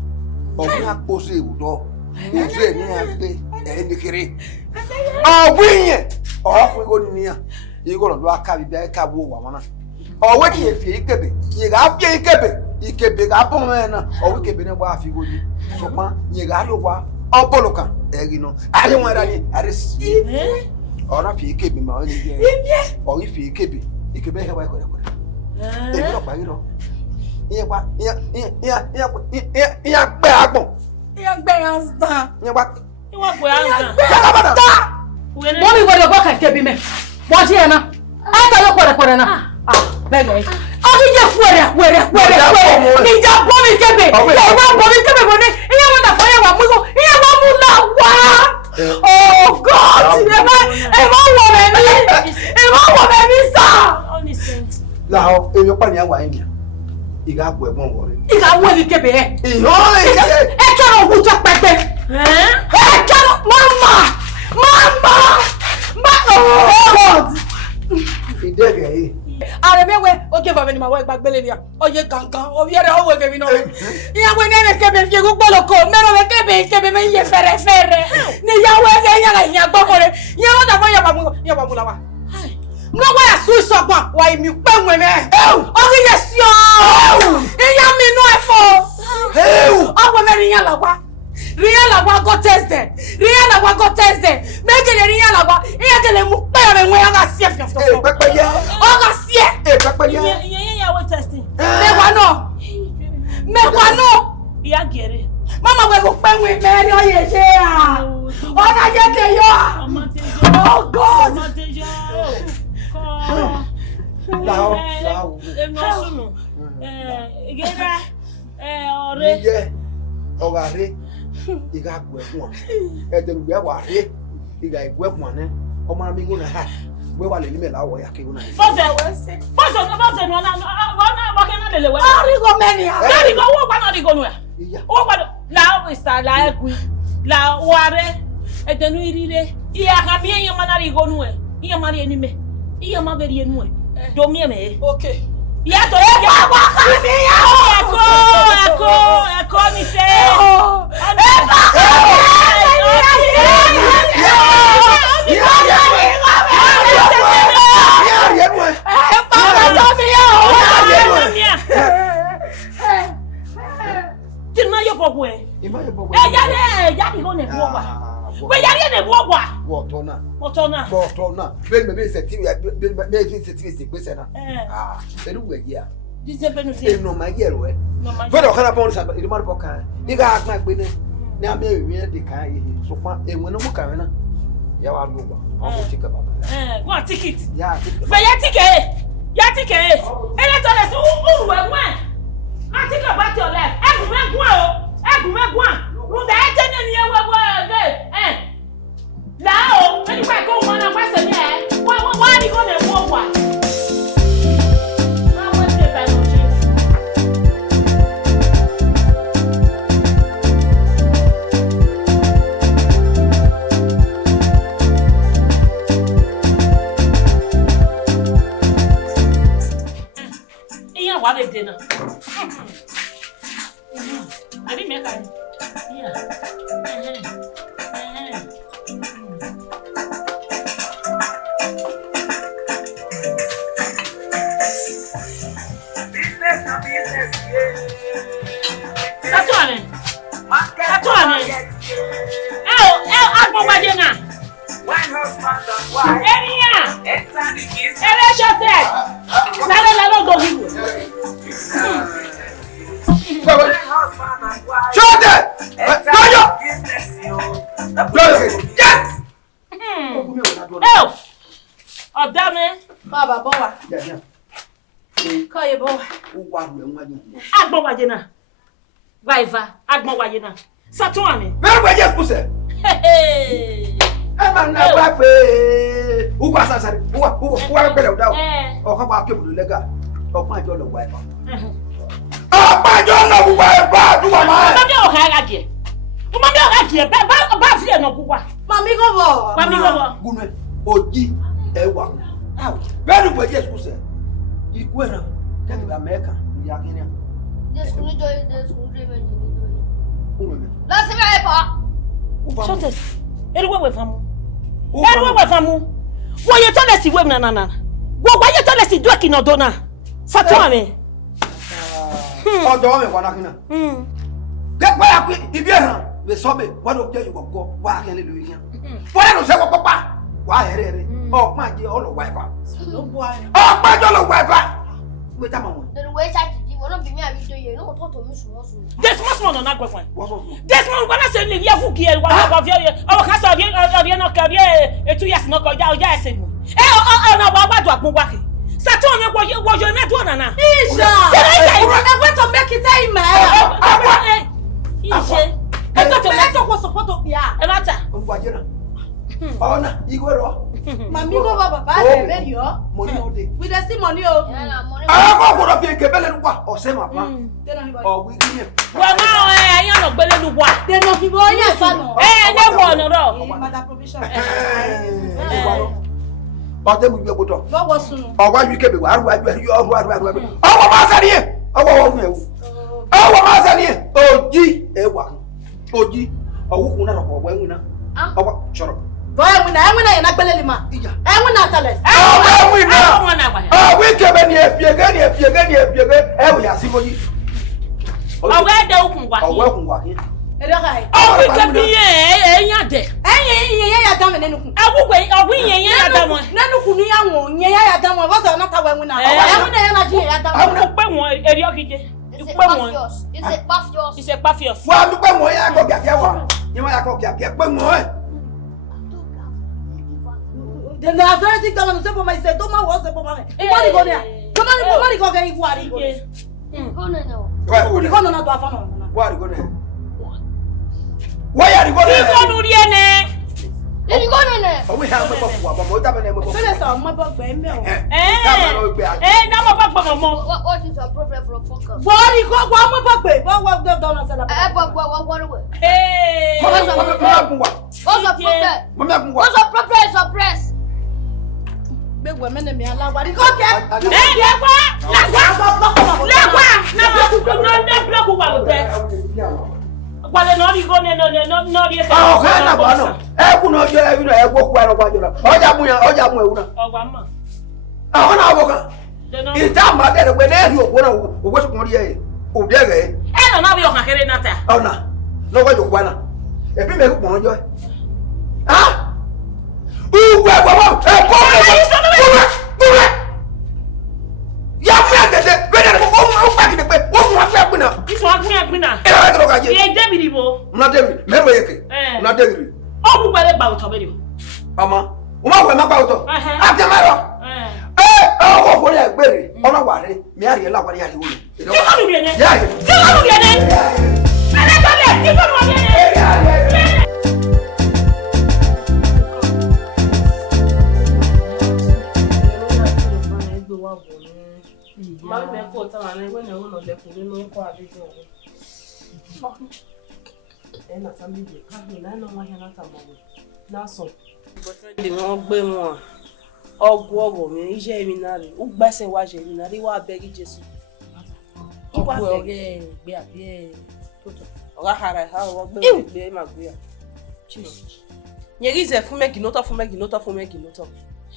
O na pose udo. Use ni agbe ni kere. Awinye. O ku go ni ya. Igo lo aka bi bia ka wo wa mona. O we ki efie ikebe. Ye ga bia ikebe ga bon me na. O we kebe ne bo afi go ni. So pa ye ga ri wa. O boloka. Egi no. Ari won ra ni. Ari si. Ora fi ikebe ma o ni je. O fi ikebe. Ikebe he wa ko. Èmi lọ parí lọ. Ìyẹn pa ìyẹn gbẹ agbọ̀n. Ìyẹn gbẹ anstan. Ìyẹn pa. Iwa gbe anga. Mo mi gbọ́dọ̀ gbọ́ kẹ̀kẹ́ bí mẹ́. Wọ́n ṣe ẹ̀ na. Ẹ tẹ́ ló pẹ̀rẹ̀pẹ̀rẹ̀ na. Bẹ́ẹ̀ ni. Ó ní jẹ́ wẹ̀rẹ̀. Ìjà bọ́ mi kébè. Ìwà bọ́ mi kébè bọ́ ní. Ìyẹn wọ́n dà fọ́ yẹn wà mú. Ìyẹn wọ́n mú là wá. Oh God! Ẹ má wọ̀ mẹ́mí sá. Lao, èmi pa ni awa yin. Iga agbo ẹ̀gbọ́n wo re. Iga wo ni kebe e. Iyo e. E kero wu to pepe. E kero mama. Oh God. Idege yi. Are mewe o ke fa me ni ma wo gbagbele ni a. Oye gangan, o yere o we ke mi no. Iya we nene kebe fi gugbo loko, mero we kebe me ye fere. Ni ya we ke ya gbo ko re. Ya o da fo ya ba mu la wa. No why asu sogba why mi pe nwe me o ki yes yo iya mi no efo o me riyan lagwa go test make le riyan lagwa iya ke le mu pe re nwe ya ga sie fio Pepe ye. o ga sie Pepe ye. Iye ya we testing. Me wa no Iya gere. mama we go pe nwe me ri o ye se a o na je te yo oh God Lao. Emosunu. Igera ore. Iye. Oga re. Iga agbo ẹ̀gbọ́n. E de gbe wa re. Iga igbo ẹ̀gbọ́n ne. O ma mi go na ha. We wa le ni me la wo ya ke go na. Bose no na wa ke na lele we. Ari go meni a. Dari go wo pa na ri go nu ya. Iya. Wo pa la o sta la egui. La ware. Edenu irire. Iya kami yang mana ri gonu e. Iya mari eni me. Iya ma beri enu e. Do mi me. Okay. Ya to ya wa kami ya. Eko mi se. Botona. Ben se TV be se TV se kwese na. Edu we ya. Dize benu se. No ma yero e. Vedo kana pon sa e ma boka. Iga agba gbe ne. Ni am e wi de kan ye. So kwa enwe no mu kan na. Ya wa lu gba. O ticket baba. Go ticket. Ya ticket. Fe ya ticket. Ya ticket. Ele to le so uru we gwan. Ma ticket back to your left. Egun me gwan o. Egun me gwan. Ru da e tene ni e we Now, when you go one and pass me, why are you going to walk one? Now, what's the Bible change? Yeah, what they did. I didn't make it. Yeah. Agbon waye na. Satohane. Where we just put it? Hey. Man na wa pe. U kwa sa sare. U wa pe le da. O ka ba ke bu lega. O pa jo lo wa pa. Pa jo lo wa pa du wa ma. Ma bi o ka ga je. O ma bi o ga je ba fi e no ku wa. Mami go bo. Gunwe oji e wa. Where we just put it? Ikwera. Ke ti ba America. Ya kini. This school joy, this school joy. Let's see my pa. Shut it. Everywhere famu. Everywhere famu. Wo ye to le si we na. Wo ye to le si do ekinodo na. Satohane. Odo me kwa na kina. Get where aku ibi han. We so me, what do you go? Wa kan le lu yan. Wo le no se wo papa. Wa here. O ma je o lo wa pa. No boy. O ma je lo wa pa. We ta ma won. The way chat wọ́n bí mi àbí tó yẹ no to to mi sùn sùn. This must not go fine. This man gonna say ni ya fu ki e wa wa fi o ka so ri na ka bi e 2 years no ko ja o ja ese mu. Na wa gbadu agbon wa ki. Satohane wo yo na do na. Isha. I want to make it time man. Isha. I got to make to support to ya. E mata. O gba je na. Ona igwero. Mami go baba ba be yo. Money all day. We dey see money o. Ko go do fi kebele nu wa o se ma pa. O wi ni. Wa ma yan no gbele nu wa. Dey no fi bo yan fa no. Ne wo no ro. Madam provision. Ba te mu gbe bodo. Go wo sunu. O wa wi kebe wa aru yo aru. O wo ma sa ni. O wo hu ewu. O wo ma sa ni. Oji e wa. Oji. O wu kun na ro wo enwu na. O wa choro. Boy, when I na gbele lima. I want na tales. We kebe ni epiege. E wo ya si moji. O we de okun wa. O we kun wa ki. E do kai. O we kebe yan de. Yen ya dam nenu kun. Owi yen ya dam. Nenu kun ni awon yen ya dam. Wo so na ta we na. E na ya na ji ya dam. O pe won eri okije. It's a pafios. It's a pafios. Wa du pe mo ya ko biafia wa. Yen wa ya ko biafia pe mo e. The authority government say for my say don't want say for my. Money go there. Money go get you ari go. Go no. Who go no na to afa no. Why go there? Why are you going there? Go no there ne. Let go no ne. O we ha mo papu wa mo ta be na mo. So let's say mo ba gbe me o. Na mo ba gbe mo. What is your problem for focus? Body go wa mo ba gbe. Ba wa gbe don na say la. Ba what we. Eh. Mo ba wa. What's the problem? What's the problem is suppressed. Big women in me allow what Let's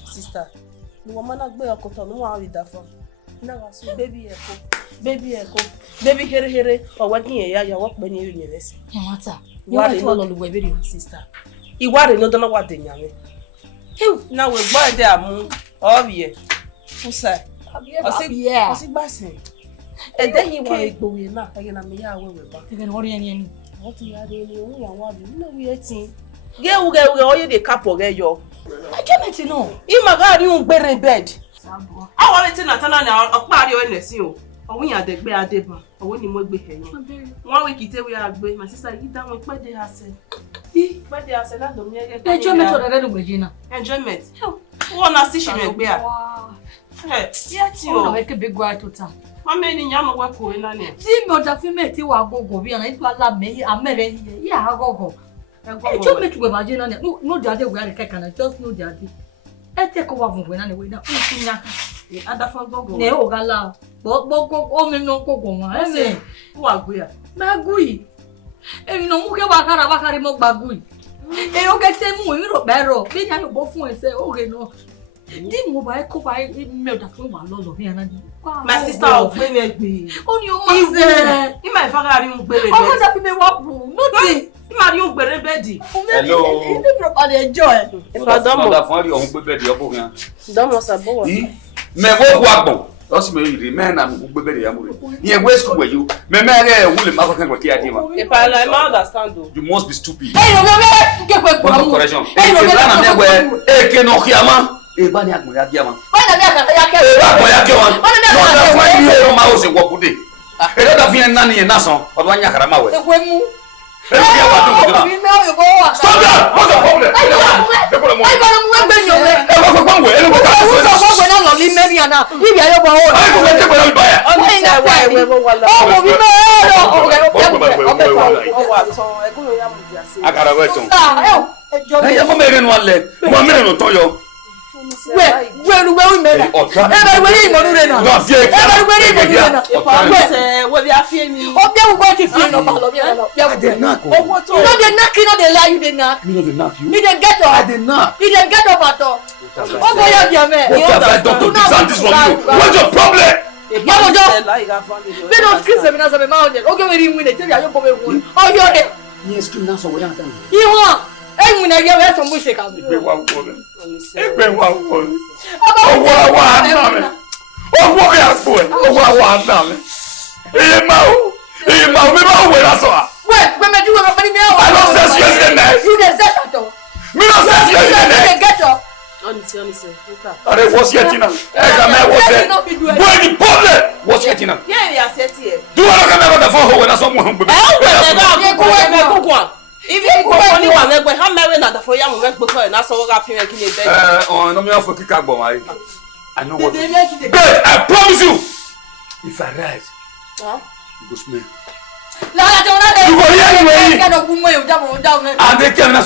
sister, no woman not be a cotton, no one with that for. Now, baby, baby, here, or working here, you walk when you're in this. You are the video, sister. You are another what they know. Now we're by there, moon, oh, yeah. Who said? I see, Bassing. And then he was going now, again, I'm here, we're back. You can worry any. What you are doing, we are one, we are seeing. Get all the couple, get your. I can't know. In my god, you bury bed. I want to Natana now, a party on the seal. Or we are the bear deba, or when you might be here. 1 week, we are going, my sister, you down with what they have said. But they are said, I don't enjoyment or the Regina. Enjoyment. One assistant will be. Yes, you make a big white to town. How many young work going on here? See, but a female, you are go, and it will love me. I'm married. Yeah, I'll go. Enjoyment will imagine on it. No, daddy, we are a cake and I just know daddy. I take over when I wait. Other for go. No, Gala. Bogo, only no coco. I say, what we are. Magui. And no more about Bagui. They don't get them more barrel. They have both and say, okay, no. Didn't move by cook. I made a fool of here. My sister will play me. On your mother. In my father, you bury. I was up in the walk room. Nothing. You bury bed. Hello. Properly enjoy. If I don't find your own bed, you're going. Don't was a boy. Me walk. Lost me, remain and baby. Here, where's you? Me marry will make a quick idea. If I understand, you must be stupid. Hey, correction. EKINOKHUA. Ebani agboya diama. Why na mouse wo kude. E da fi na ni na so, o do anya karama we. Ekwemu. Stop that. What's the problem? I got him when you were. I was going away. I was going to now. If you are your own. I will take what I I got a weapon. I am making one leg. 1 minute to tell you. Where we made it? Everybody, where we are feeling. Oh, they were going to feel no problem. You did not. Oh, what? You know, they're knocking on the line. You did not. You didn't knock you. You didn't get up. I did not. You didn't get up at all. Oh, boy, you have man. What have I done to this from you? What's your problem? They don't kiss them as a mountain. Okay, we win it. Tell you, you're going. Oh, you're there. Yes, to now, so we are done. You are. And when I get some music, I'll be one woman. Everyone was. Oh, what I want. Oh, what I asked for. Oh, what I want now. Hey, Mao, where I saw. Where? When I do a funny now, I don't say yes. You just said that. Me not say yes. Get up. Honestly. I was yet in a. Where the problem was yet in a. Yeah, we are set here. Do I come out of the phone when I saw one? If you go only one leg, how many are for young men before and I saw what happened in a bed? Oh, no, me for kick up. I know what. But I promise you, if I rise, you go smell. You go here anyway. And they can't.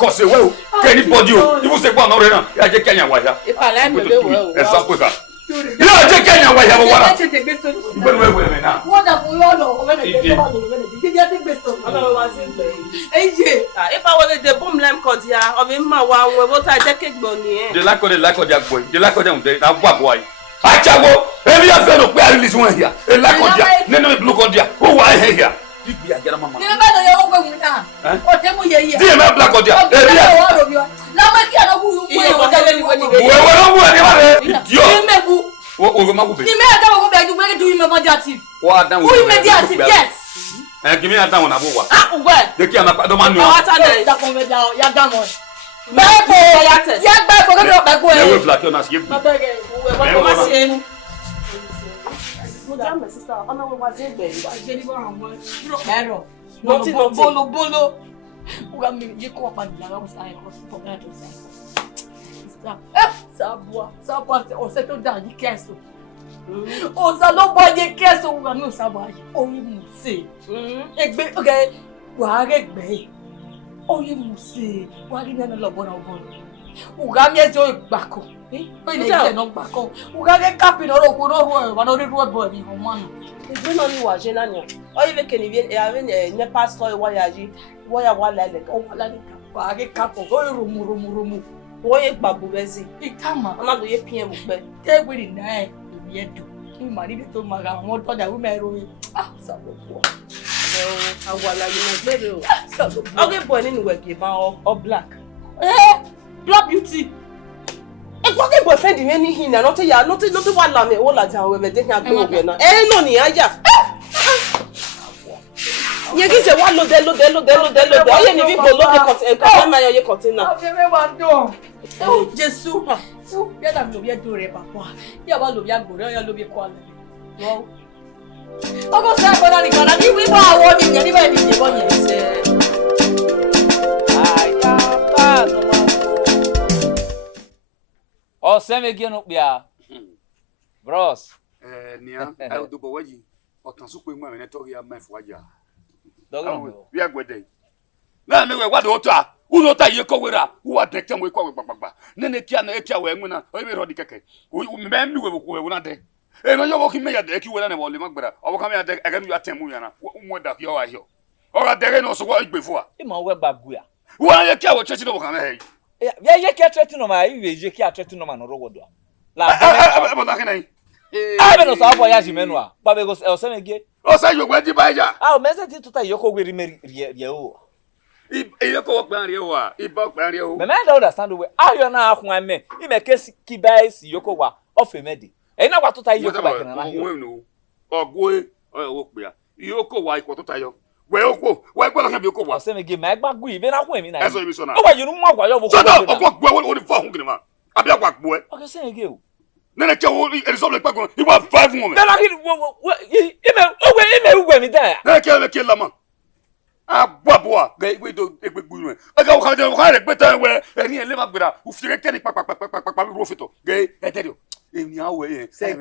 Cause well, anybody you say one or another. I just Kenya wire. If I land with the world. Example that. You know, just Kenya wire. Wait now. What have we all know? When they If I was the boom lamp cut here, of him, my one, what I take money. The lack of their boy. The lack of them. Now what boy? I tell you, every affair of where is one here. A lack of their. None of blue on there. Who are here? You be a German. you never know your own now. What am I here? Dear man, black on there. All of you. Now, I can't know who you yes. And give me a down on a boa. Where? The Kiana Padoman. Black on us. Give Black beauty. A fucking boyfriend in any hin, not a year, not one lamb, all at our women, they can't go again. Eh, no, Nia. You get a one load, oh, Jesus. So, you don't know your door, Papa. You have a look young girl, you love your quality. No. I go say, but I can't give me my warning, anybody in the one. Oh, same again up there. Bros. Nia, I will do Bowaji or Tansuku, and I told you my Fwaja. We are good day. Now, what the water? Who not a yoko with her? Who are the time we call Baba? Nene Kiana, Echa, or even Rodicake. We remember who were not there. And you're walking me at the Equa and Wally, or come at the again, you are Temuyana. What that you are here? Or at the end also what before. In my web baguia. Why you care what church over Hame? Yeah, you can't threaten my you can't threaten man or road. I don't know how voyage menua, but we go elsewhere again. Oh, say you went to buy ya. I'll message it to Yoko with me. Yoko walk down here, he buck down here. The man don't understand the way I am now. One man, he may case Kibais Yokowa off a medi. And now what to tie Yoko back in or go or walk there. Yoko, why what to tie you? Well, why can't have Yoko was saying again, my bagui, even a women. As I saw, oh, you don't know why you're what the phone. I'll be a walk boy. I can say again. Then I tell you, it's all like you want 5 women. Then I hit there. I can't kill them. Ah, Babua, we do a big woman. I go how to better where any live up with her who feel like Rofito, gay, I tell you. In your way, say,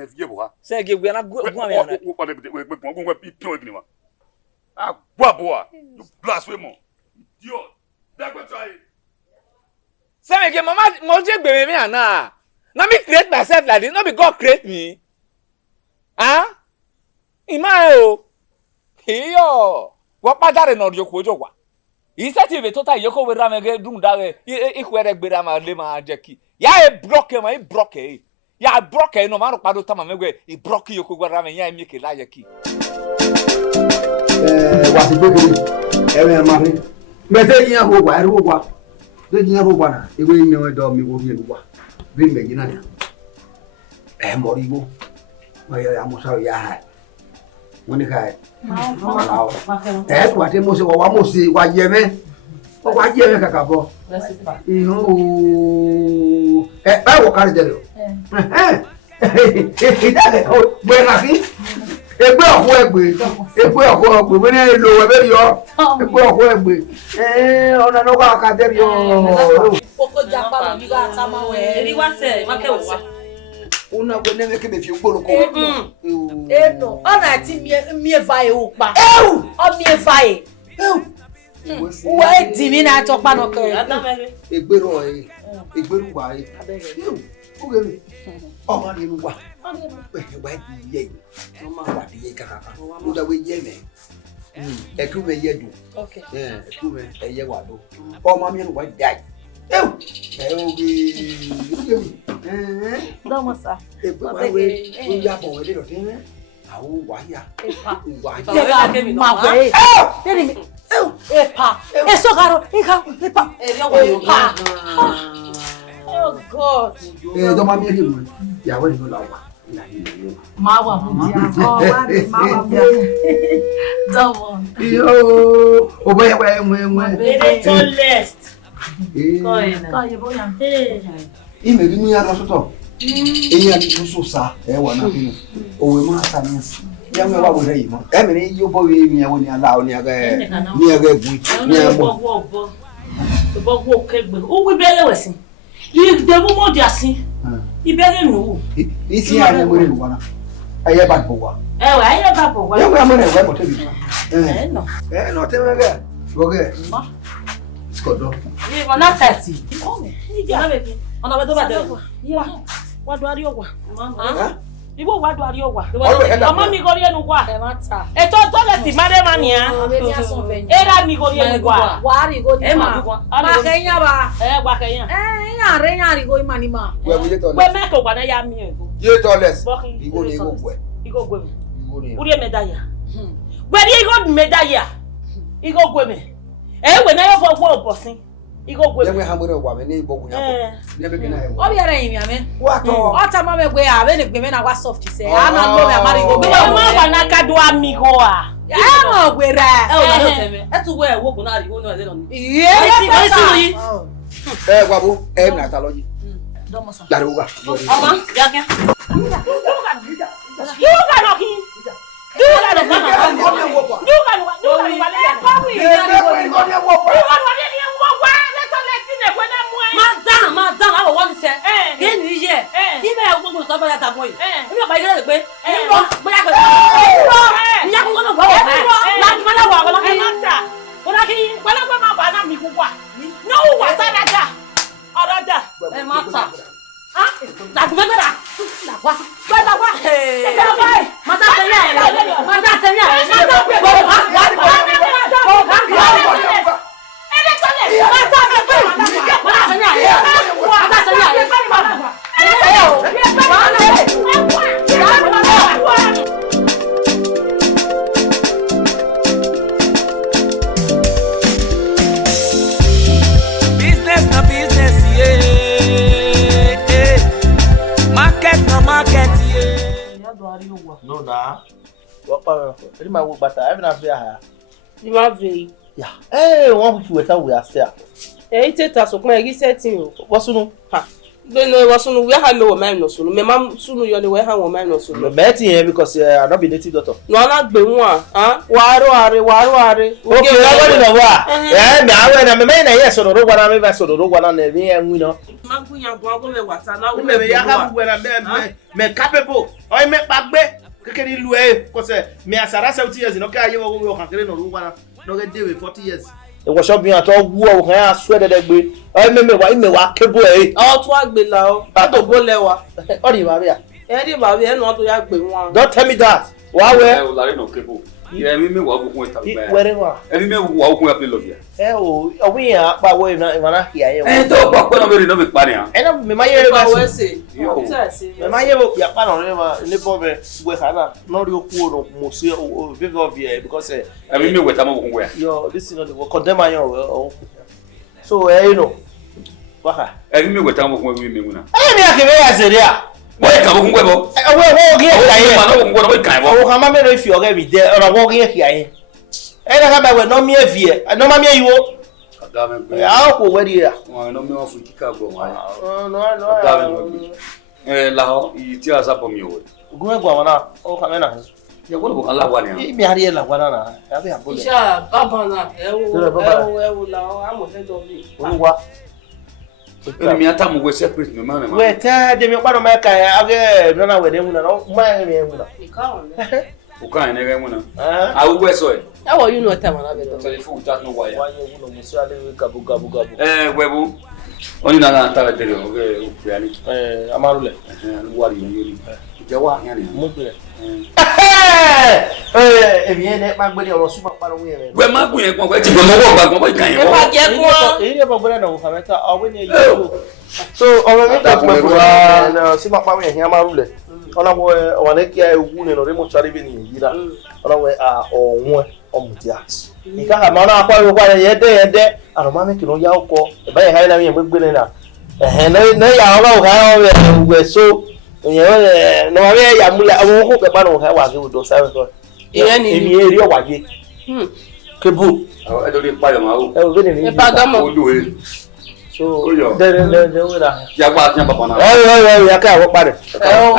say, we're not good. Ah, Babua, you blasphemer. You, that will try. Say again, Mamma, Moja, baby, now. Now me create myself like this, not be God create me. Huh? Imayo. Hiyo. What matter no yoko jowa. He said if total yoko we ramege dum dawe. Ikwere gbera ma le ma jeki. Ya e block ma e block e. Ya block e no ma ro pado tama megwe e block yoko we rame ya mi ke la yeki. Wasi gbegere. Ewe ma ni. Mete yin ho gwa, ero gwa. De yin ho gwa na. Ewe yin we do mi wo mi gwa. Bimbe ginanya. Morigo. Maya amusa ya hai. Monica. What a most wa mosi wa yeme. Wa yeme kakabo. Iho. Ba wo kare jere. Idale o gbe na ki. Egbe ọkọ egbe we ni lo we be yo. Egbe ọkọ egbe. Ona no ka ka der yo. Poko japa lo mi ga tama we. Eri wa se ma ke wa. Una go ne ke be fi gboro ko. No. Ona ti mi vai o pa. O mi vai. Wait, Timmy, I talk about okay. Egbero wa. Okay. Oh, man, you wa. Wait, ye. What ye kaka. Lu da we ye me. Ekume ye do. Okay. Yeah, ekume ye wa do. Oh, mama you wa die. Don't sir. We ya bo we do tin. Awu wa ya. Wa ya. Ma we. Tell me. Epa. Eso caro. Epa. Epa. Oh God. Don't mama you. Ya we go la wa. Mawa mudia. Oh, mawa mudia. Don't. Yo. Oba we. They told list. Ime bi mu ya no soto. Eya di so sa wa na bi no. O we ma sa no. Ya me wa bo re yi mo. E me ni yo bo we mi ya woni ala o ni aga. Ni aga gu. Ni abo. Bo kegbe. O wi bele wesin. Yi de bu mo di asin. Ibere nu. Isi ya ni mo re wa na. Aye bad bo wa. Aye bad bo wa. Ya we amene we mo te bi. No. No te me ga. Oge. Skodo. Ye mo na 30. Come. Ona be do ba de. Wa do ari ogwa. Ibo wa do ari ogwa. Omo mi gori enu kwa. E to le si mare mania. Era mi gori enu kwa. Wa ari go ni ma. Ma kenya ba. Wa kenya. Ya re nya ari go imani ma. We to. We me ko kwa na ya mi ego. Ye to less. Igo ni go gwe. Igo gwe mi. Uri medaya. We di igo medaya. Igo gwe mi. We na yo fo gwo obosin. Igo gwe. Ye we ha mo re wa me ni ibo gun ya ko. Ne be kina e wa. Obi ara yin mi ame. Wa to. O ta ma me gwe a be ni gbe me na wa soft say. A na lo me amari go. We ma wa na ka do amigo a. Ya mo gwe ra. O na lo teme. E tu we wo gun na ri wo no e lo ni. Ye. E si yi. Gwa bo e na ta loji. Do mo sa. Dari uga. Oma, ya ke. Duga no ki. Duga no kana. Duga no. Madam, I want to say, get me here. Give me a woman to buy that boy. You buy it, but you go. Business na business, yeah. Market na market, yeah. No, nah. What my work, but I haven't here. You are very. Yeah. Hey, one which we are still. It's a so my setting. What's no? Then I was on where I know a man no soon. My mom soon you know where I am man no soon. No betting here because I not be native doctor. No, not be one. Waru. Okay, I know what. Yeah, I am a man. Yes, so the one I am so the one and me and we know. Manguya Bogo was now. Maybe I have when I me capable. I met back back. Can you do because me as a 70 years in okay, you will have no one. No get deal with 40 years. It was shopping at all. Who I swear that I remember why me walk cable. All to work below. I don't go lewa. Oh, you are Eddie Baby, and not to yak be one. don't tell me that. Why were no cable. Yeah, me walk with wherever? Every man walk with a love here. Oh, we are by way of here. And don't walk when I'm very no banner. And me my ear was say. my ear Japan in the Bobe with Hannah, not your poor Monsieur or Vivovia because I mean, with them where yo, this is not condemn my own. So, you know, Waka. every me with them when we mean. I said, yeah. Wait, I'm going to I'm not if you're every day or I'm walking here. And I have no mere fear. I know my you. I'll where you are. I know me off Chicago. No. Lao, you tear us up on you. Go on. Oh, Hamena. You're going to allow one. Me are la one. I have a bullet. Babana, I'm ahead of me. What? Me a time we separate me, man. Where tell them your man make I again run away them no my me. Uka ene muna. I will so. How are you not time na beto? Telephone chat no wire. Why you no musi ale gabu. Webu. Oni na ta tele o ke yani. Amarule. Wari yoni. Jawa yani. Mugbe. Eviene magbede o su pa ro yen. We magun yen kon ti gbomo wo gba kon kan yen. E pa je kun. Ere pa gbere na wo kameta owe ni eyo. So ọ̀rọ̀ mi ta pe bura na si pa ro yen amarule. Ona wo o ne ki ewu ne no re mo chari bi ni yira. Ona we ohun omudia. Ika ha ma na akwa yo kwa yede aroma me kino ya uko e ba ye ha na mi gbegbe na. Na ya wa o ka we so no ma be ya mula awon ko pe ba no ha wa ke do sa so. Emi eri o waje. Kebu. E do le pa yo ma o. E o be ni. E pa gamo. O do e. So de we da. Ya pa ti pa pa na. Ya ka wo pare. No,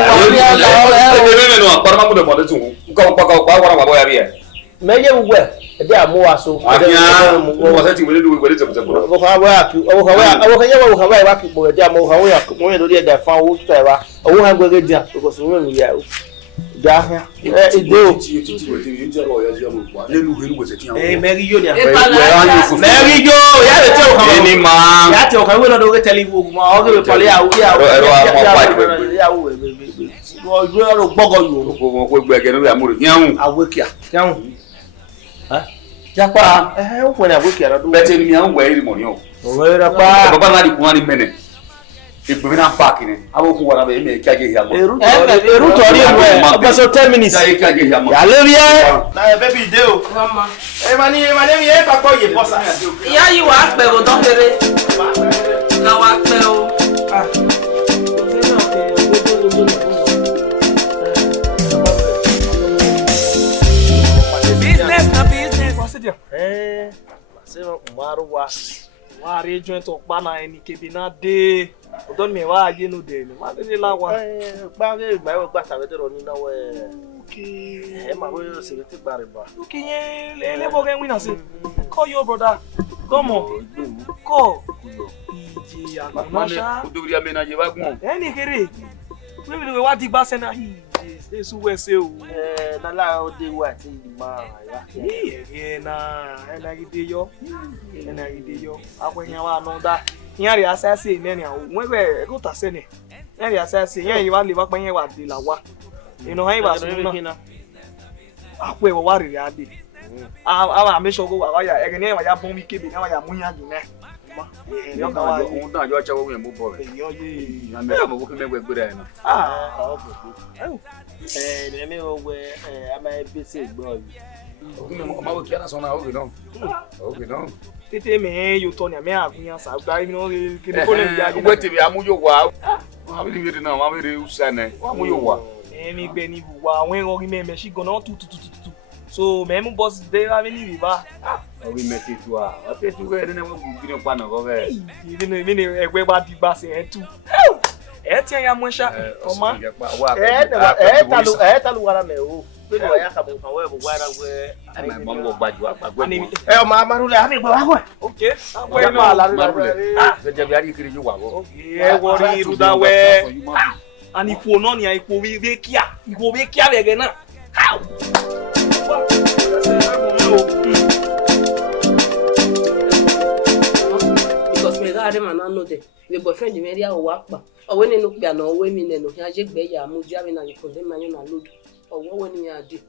para ma mu de mo de tun. Ko pa wa wa ya bi e. Meje ugwe e de amu aso. Akia mo se ti we do we de tse bo. Wo ka wa ki wo ka wa ki bo de amu ka wo ya mo do de fa wo to e wa. Owo ha gbege dia because wo nu ya. Ja ha. Ide o. Mary yo ni. Mary yo ya le te o ka. Ni ma. Ya te o ka we no do ke tele wo ma o ke pale ya wo ya. Ya wo wo ro gbogo yo. Ko gbe ge no ya mo re yan. Awekia. Yan. Japa O fo na awekia do. bete ni mi an we ri mo ni o. O we ra pa. Baba na di kun ani mene. Igbe na park ni. Abo ku wara be me ka ge ya mo. Eru tori we. Obaso 10 minutes. Ya ka ge ya mo. Ya le rie. Na baby de o. Mama. Ma ni mi e pa ko ye bossa. Iya yi wa pe o don tere. Na wa pe o. Business na business. Masero umaruwa. Wa re joint okpa na eni kebe na de. Odon me wa aye no de ni. Ma de la wa. Pa ge gba we gba sabe de ro ni na we. Okay. Ma bo yo se te gbare ba. Okay yen le bo gen win ase. Call your brother. Come on. Call. Iji agbamasha. Odori ame na je wa gun. Eni kere. We wa di gba sena hi. Esu we se o. Na la o de wa ti ma ya. Na gide yo. Na gide yo. Akwenya wa no da. Yan ri asase ne ni awo. Won be ko ta se ne. Yan ri asase yan yi wa le ba pe yan wa de la wa. Inu han ba so na. Akwe wa ri ade. Awa me so go wa ya ege ni wa ya bon mi kebe na wa ya muyan ju ne. Yo ka wa ohun ta jo chawo yen bo bo re. Yo ye. Na me mo bo ke me gbe re na. Ne me o we ama be se gbo yi. Me mo ma wo ki ana so na o ke don. Tete me yo to ni me agunya sa gba mi no ke ko le ya Gbe ti bi amu yo wa. Wa bi bi na wa bi re usane. Wa mu yo wa. Mi gbe ni bu wa won ro me me shi gona tu. So me mu boss de la mi ni ba. O bi me ti tu a. O te tu we ne mo bu bi no pa na go be. Mi ni egbe ba di gba se etu. Ti ya mo sha. O ma. Ta lu wara me o. Pe ni wa ya ka bo kan we bo wara we. Ai mo mo gbaju agbagbe mo. O ma amarule ha mi gbe wa go. Okay. We no ala Se je bi ari kiri ju wa go. E wori ruda we. Ani po no ni ai po we kia. Ipo we kia be ge na. Because me ga man no de. The boyfriend me ria o wa pa. O we ni no pia no we mi ne no. Ya je gbe ya mu dia mi na ko de man na load. O wo ni ya de.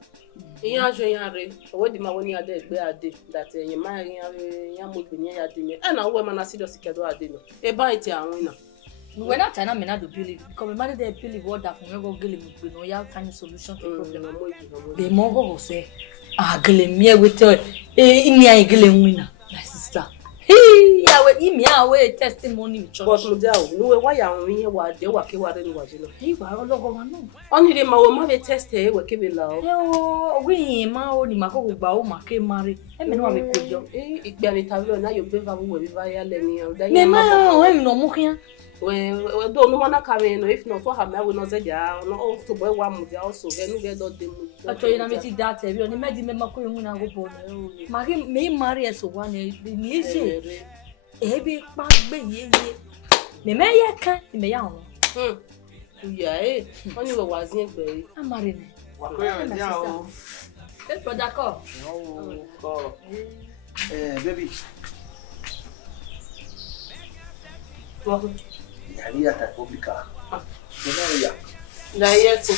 Iyan ajo yan re. O we di ma wo ni ade gbe ade that yin ma yan mo gbe ni ya de me. E na wo ma na serious kedo ade no. E ba iti awin na. When that time me not to believe because we manage to believe what that from go gele me no ya find a solution to problem. The more go say gele me we tell ini ai gele wina my sister. Ya we imi awe testimony with church. But mo dia o no we wa ya awin yen wa de wa ke wa re ni wa je no. Igba ologo wa no. Oni de ma wo ma be test e we ke be la o. We ma o ni ma ko gba o ma ke mare. E me no wa be kojo. Igbe ani ta lo na yo be va wo we va ya le ni o da Me ma o mi no mu kian. We do no mana kame no if not what have me we no say ja no o to boy wa mu dia also we no get do dem. Actually na me ti that e bi oni me di me ma ko yun na go bo na. Ma ke me mare eso wa ni ise. E bi pa gbe ye. Me ya kan me ya won. Ya oni we wa zin gbe. Amare ni. D'accord. Baby. Yari ya ta publika. Na yeti.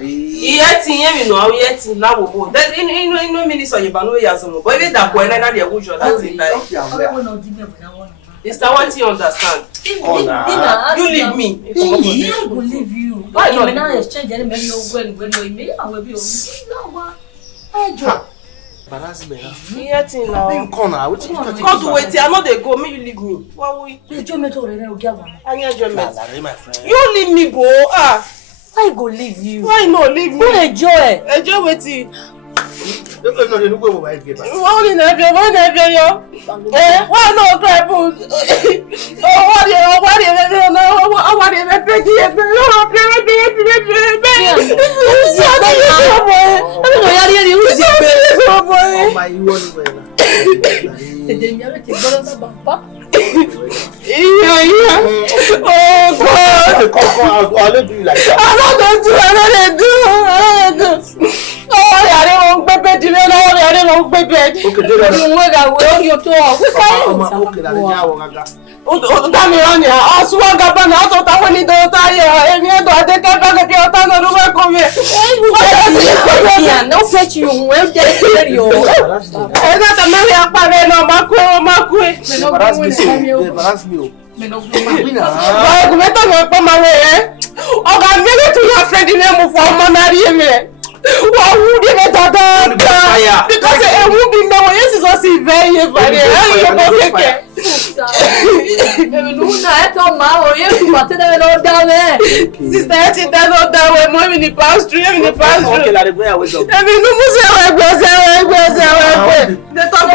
Yeti yemi no yeti na wo bo. That inu minister ye ba no ya so mo. But even that boy na dey wujo that thing like. Is that what you understand? You leave me. I go leave you. Why not? Now exchange any money when you me and we be on. Yeti now. Come to wait. I know they go. Me you leave me. Why we? The job me to rene o give am. Anya job. You leave me bo. Ah. I go leave you. Why not leave me? Go enjoy. Enjoy wetin. No, they no go mobile game. Why never yo? Why no cry food? What you Oh God! I'll do you like that. I don't do. Oh, I don't baby. I don't baby. Okay, do that. Dami oni asuwaga bana atota woni do taye emi edo adeke bana ke ota no ruwe kowe no fetch you well there you ega ta me ya pare no makwe Embarrass me. Why go meto me pa mawe oga me to your friend ni mu for monari me wa wu de tata because e wu bi me wo yes so si very very you go keke Sister, no down. Mom in the past tree, in the past tree. Okay, let it go. I will go. They talk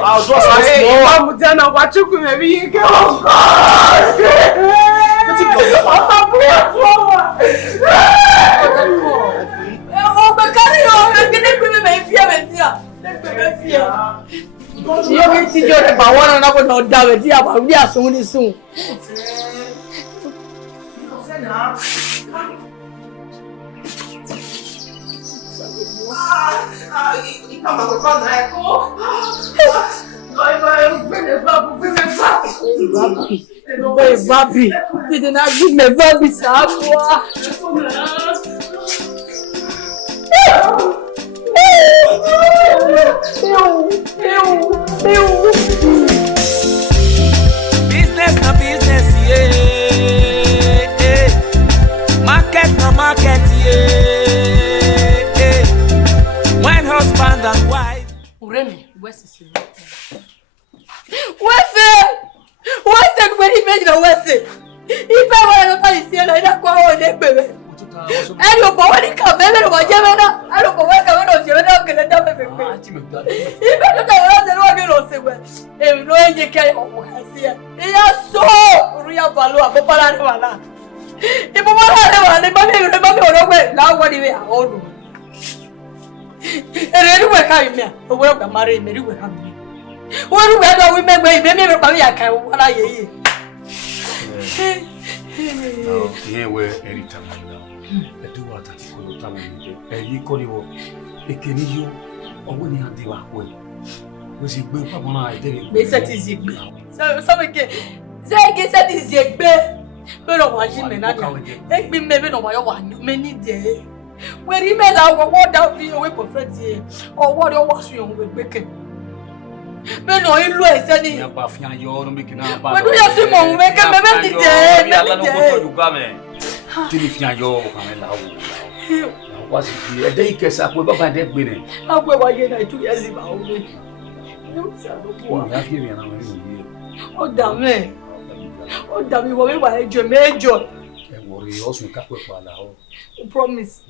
I'll just ask more. I'm done. What you could maybe you go. Oh my God! I'm gonna put my fear. You can see your power and I will not doubt it. Yeah, but we are soon. Baby, you did not give me baby savoir. Business na business, yeah. Market na market, yeah. When husband and wife. Uremi, where's the What's that when he made the West? If I want to see another quarrel, they baby. I don't know what he come in over Yamana. I don't know what kind of Yamana can end up with. If I don't know what you're saying, if no one can see it, they are so real value of Papalara. If I want to remember now what you are old. And anyway, come here. The world can marry me. What do we make baby? I can't. What are you? Here where any time now. I do what I could tell you. And you call you a can you or when you had the back way. Was it good? I didn't. They said it's big. So again, say said it's a bed. But I want him and I make me maybe no one many days. When he made our what out the away for friends here, or what you was you with bacon. But no, you look at any. You're making up. But we have to make a baby. Was it a day case up with Baba dead winning? How were I 2 years ago? Oh, damn it. Oh, damn it. What I do, Major. We also cut with one. Promise.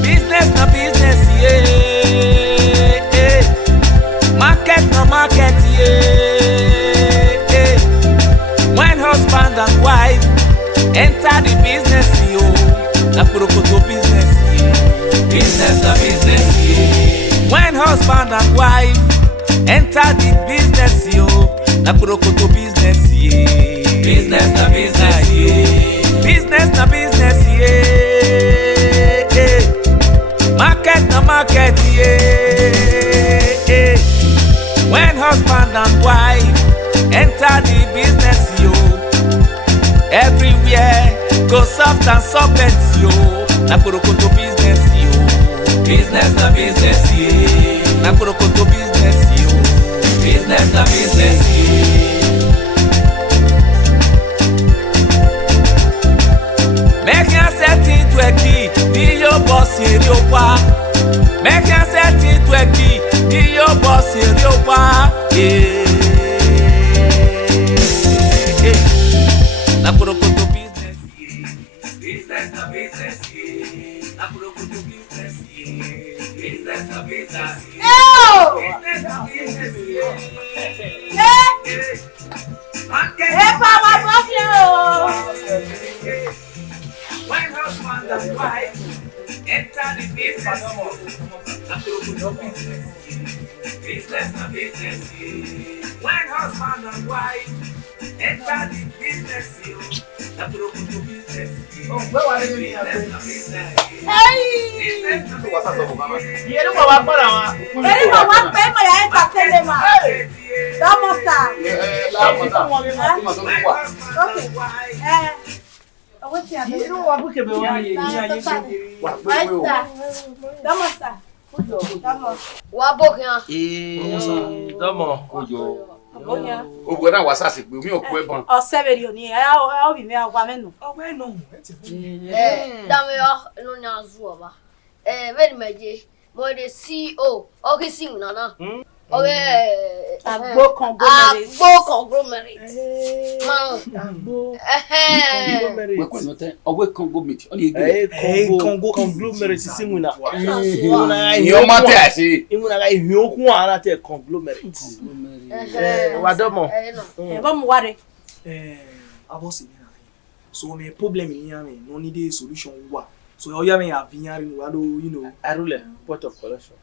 Business na business, yeah. husband and wife enter the business, yo. Na Kurokoto business, yeah. Business na business, yeah. When husband and wife enter the business, yo. Na Kurokoto business, yeah. Business na business, yeah. Business na business, yeah. Market na market, yeah. When husband and wife enter the business, yo. Everywhere go soft and soft, yo. Na Kurokoto business, yo. Business na business, yeah. Na Kurokoto business, yo. Business na business, yeah. Make ya set it to a key, be your boss in your wa. Make ya set it to a key, be your boss in your wa. Yeah. Na Kurokoto business, yeah. Business na business, yeah. Na Kurokoto business, yeah. Business na business, yeah. Business na business, yeah. When husband and wife enter the business, na Kurokoto business, yeah. Business na business, yeah. When husband and wife enter the business, yo. Na Kurokoto business, yeah. Oh, where are you? Business na business, yeah. Hey! Yeri mo wa para wa. Yeri mo wa pe mo ya entertain ma. Vamos a. Yeri mo wa buke be wa ye. Vamos a. Wa bokia. Domo. Ojo. O go na wasasi pe mi o ku ebon. O severi oni e o bi me agwa menu. Ọwẹ́ náà Dame yo no nya zuo ba. Very meje. Mo de CEO. O ki si una na. Agbo conglomerate. Man. We ko no te o we Congo meet. O ni ege. Congo conglomerate simuna. Yo mate asi. Imuna ga ihun ara te conglomerate. Wa domo. E ba mu ware. Abosi ni na. So me problem ni ya me no need a solution wa. So o ya me ya binyari no wa do you know. Arule port of collection.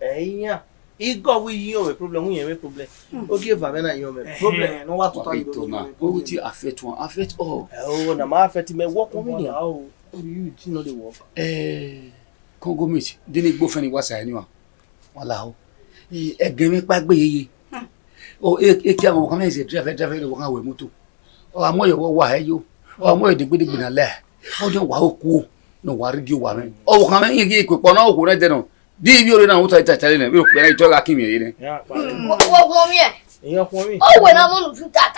Eyan. Igo we yin o problem we yen problem. O give avena yin o problem. No wa to Wa to na. O wuti affect one, affect all. Oh, na ma affect me work on me. How you know the work? Congo meet. Dini gbo feni wasa ni wa. Wala o. Egen mi pa gbe yeye. O ki àwọn kan me se driver lo kan we moto. O amoyo wo wa he yo. O amoyo digbidigbi na le. O jo wa oku no wa radio wa me. O kan me yin ki pe pona oku re de no. Di bi ore na wo ta chale ne. Bi o pe na ito ga kimi ye ne. Wo mi e. Eyan fun mi. O we na mo nu tu ta.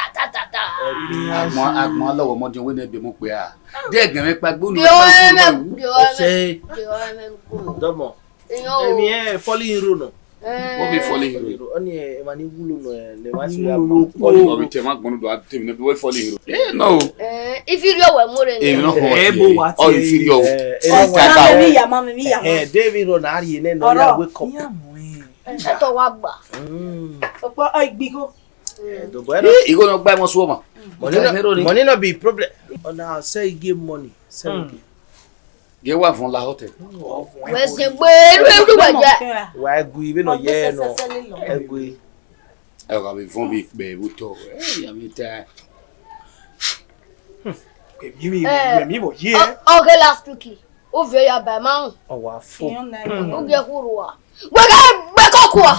Agbon lowo modin we ne be mo pe a. De egen mi pa gbo nu. Say domo. Emi e falling hero no. What be falling hero? Oni e ma ni wulo no le ma si ya. All of it ma gbonu do atem ne be we falling hero. No. If you we more than No bo wa ti. Oh, inferior. Mama mi ya. David ro na ari ne no ya wake up. to wa gba. Opo igbigo. Do bueno. Igo no gba mo so ma. Money no be problem. Ona say give money. Say Ge wa fun la hotel. We se gbe gbaja. Wa gu ibe no ye no. Egu. E ga be fun bi pe buto. Ya mi ta. Mi bo ye. Okay, last week. O ve ya ba ma. O wa fo. O ge kuru wa. We ga gbe kokua.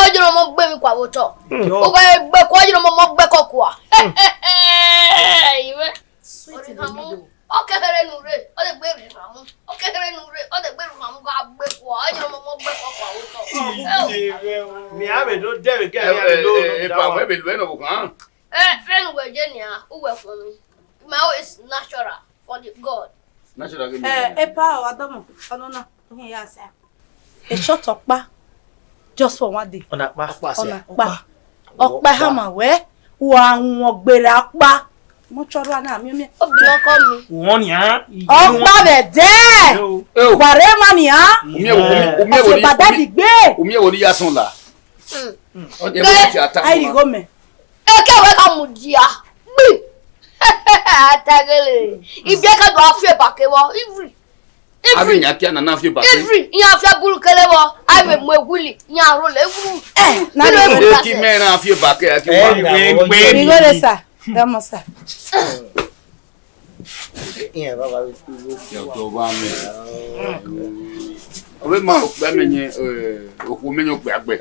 Ojoro mo gbe mi kwa woto. O ga gbe ko ojoro mo gbe kokua. Iwe. Sweet hamu. O kekere nu re. O de gbe mi hamu. O kekere nu re. O de gbe mi hamu ga gbe ko. Ojoro mo gbe kokua woto. Mi ave do David get me do. E pa we be lo no kan. Friend we Jenia, who work for me. My own is natural for the God. Natural game. Epa o adomo. Onona. Ohin ya sa. A shot okpa just for one day. Ona pa. Okpa ha ma we wa won ogbere apa. Mo choro ana mi mi. Obìnrin ọkọ mi. Wọ́n ni a. Okpa be de. Ware ma ni a. Umi e wo ni. Baba di gbe. Umi e wo ni ya sun la. O je mo ti attack. Ai go me. Eke we ka mu dia. Bi. Tagale. If you can do a few back, every Yakia na fie ba. every in your fair bull kelewa, I will my willy, Yarrow level. Ki me na fie ba ke aki wa. We go there, sir. Come on, sir. Yeah, baba. Yo to ba me. Owe ma gba menye oku menye ogbe agbe.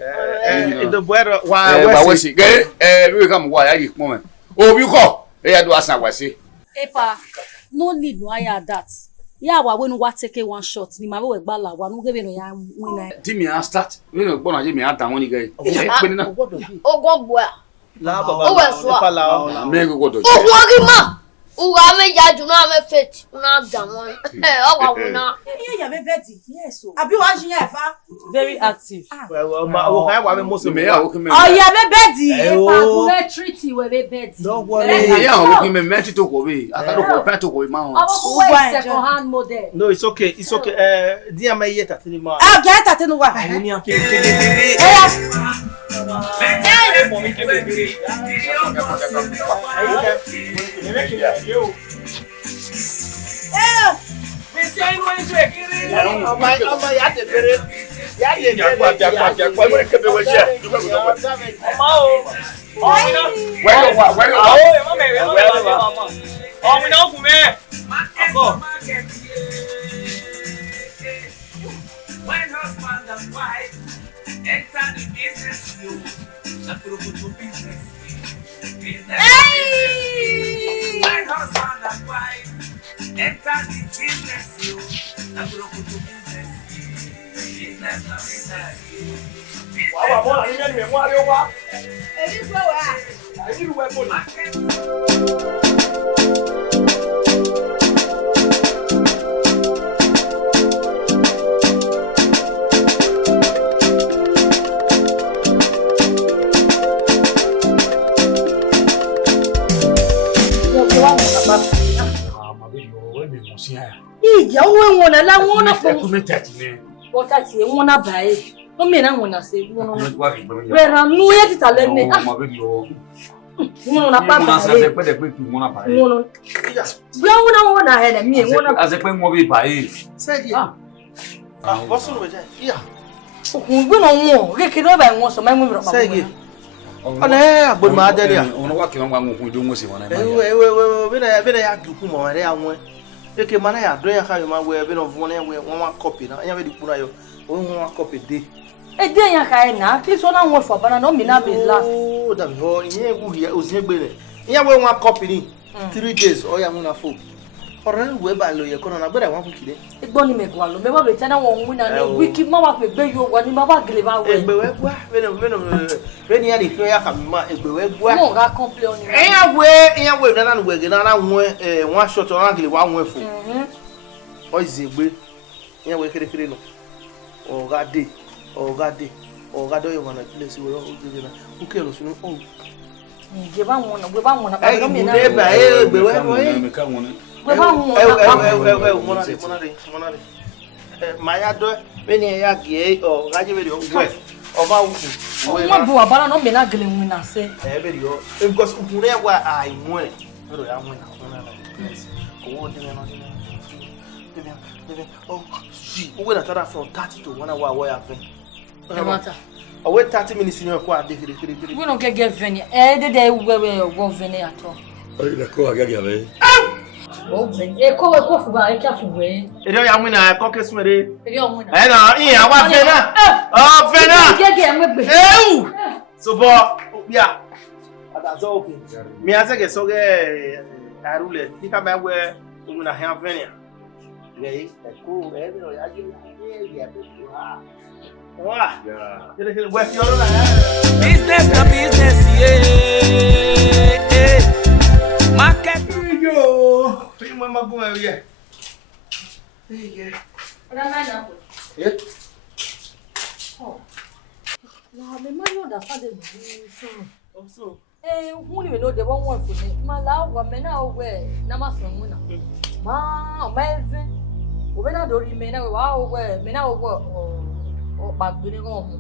The boy Ba we si ge we come wa ya yi moment. Obi ko e ya do asan wa si. Epa, no need no hire that. Yeah, we no wa take one shot. Ni ma we gbala wa no give no ya win. Ti mi a start. We no gbona je mi a dan won ni ge. Pe ni na. Ogo boy. La baba. Na me go do. Ogima. Uga me jaju na me fit. Una damon. Owa una. Yeah, me ready. Yes, so. Abi wa jin fa. Very active. Well, wa me most Me ya o ki me. Oh, yeah, me ready. Epa, go treaty we be bed. Don't worry. Ya o ki me meti to ko be. Aka do ko pen to ko ma. Our second hand model. No, it's okay. It's okay. Dia me yet at any man. Ah, get at no wa. Ni ake. When husband and wife enter the business, you business. When husband and wife enter the business, you business. Iya wo won la won na fo. What that you wanna buy? No me na wanna say you wanna. Where am no yet tell me. No na pa ba. Ase pe de pe ki mo na ba. No. Bia wanna hele me wanna. Ase pe mo bi ba e. Say dia. What's on with that? Yeah. We no mo. Re ki no ba won so mai mo ro ba. Say dia. Ana agbon ma da dia. Ono wa ki won wa mo kun do mo se won na. We na ya du ku mo re awon. Eke mana ya do ya ka yo ma we be no vone we won copy na. Ya we di kuna yo. Won copy dey. E dey yan ka e na. Please one won for bana no me na be last. Oh, that ho yen gu here o sin gbe re. Ya we won copy ni 3 days o ya mu na fo. Ore we ba lo ye kono na gbe da won ku kide. Igbo ni me gwa lo. Me ba be tana won win na wiki ma wa pe gbe yo wa ni ma ba gele ba we. Egbe we gwa. We ni ya di ya ka ma egbe we gwa. Mo ga complain ni. Ya we na na we ge na won won short on gele wa won fo. O izegbe. Ya we kere no. O ga de. O ga do yo na place we o ge na. U ke lo sunu o. We ba won na ba no me na. Egbe we Me ka won. We ba won. Monare. Maya do we ni ya ge o ga je be o we. O ma wu. Mo bu abara no me na gele win na say. Be ri o. Because ukure wa ai mo e. Ro ya mo na. O wo de no. Oh, see, we na tada from 30 to 1 hour where have. No matter. I wait 30 minutes in your car. We don't get veni. They we veni at all. Oyi da ko aga ga be. Oh, veni. E ko fu ba e ka fu we. E do ya mu na ko ke sumere. E yo mu na. E na iya wa vena. Oh, vena. Ge me gbe. So bo ya. Ada zo okay. Mi ase ke so ge arule. Ni ka ba we mu na ha vena. Gay, cool, every I give you a business na business, yeah. Market. Yo, tem uma boa aí. Yeah. Oh. Wow, me man know that father so. Who ni me know the one for me. Ma la wa me na we na ma so mu na. Ma, o even. We na do ri me na we wa we me na o ba gbe ni go mo.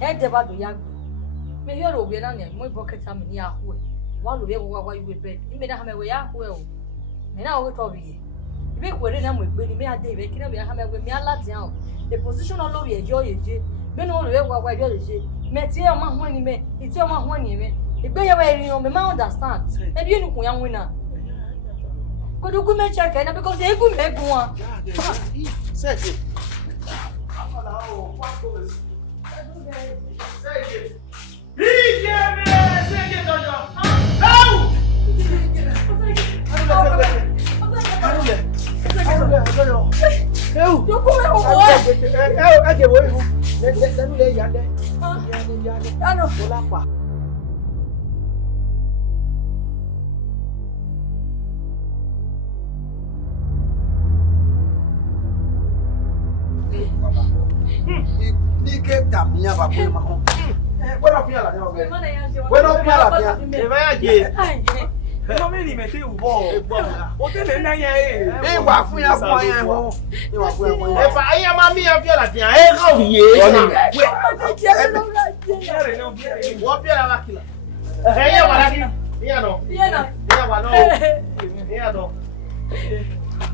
E de ba do ya gbe. Me here obi na ne mo bucket am ni ahwe. Wa lo ye wa you bed. Me na ha me we ya ahwe o. Me na we talk here. Ibe kwere na mo egbe ni me ade ibe kire be ha me egbe me alati an. The position all we ejo yeje. Me no we wa ejo yeje. Me tie o ma ho ni me, tie o ma ho ni me. Ibe ye we ri o me ma understand. E bi enu kun ya wina. Ko do ku me check na because e gu me gun an. Say it. Ike tamia ba ko ma ko. Bueno fia la no. Bueno fia la fia. E vai aje. No me ni mete u bo. O te le na ya e. E wa fun ya bo yan ho. E wa fun ya bo. E fa ayi ma mi ya fia la fia. E ka wiye. Wo fia la kila. E ya wa la kila. Ya no. Ya wa no. Ya no.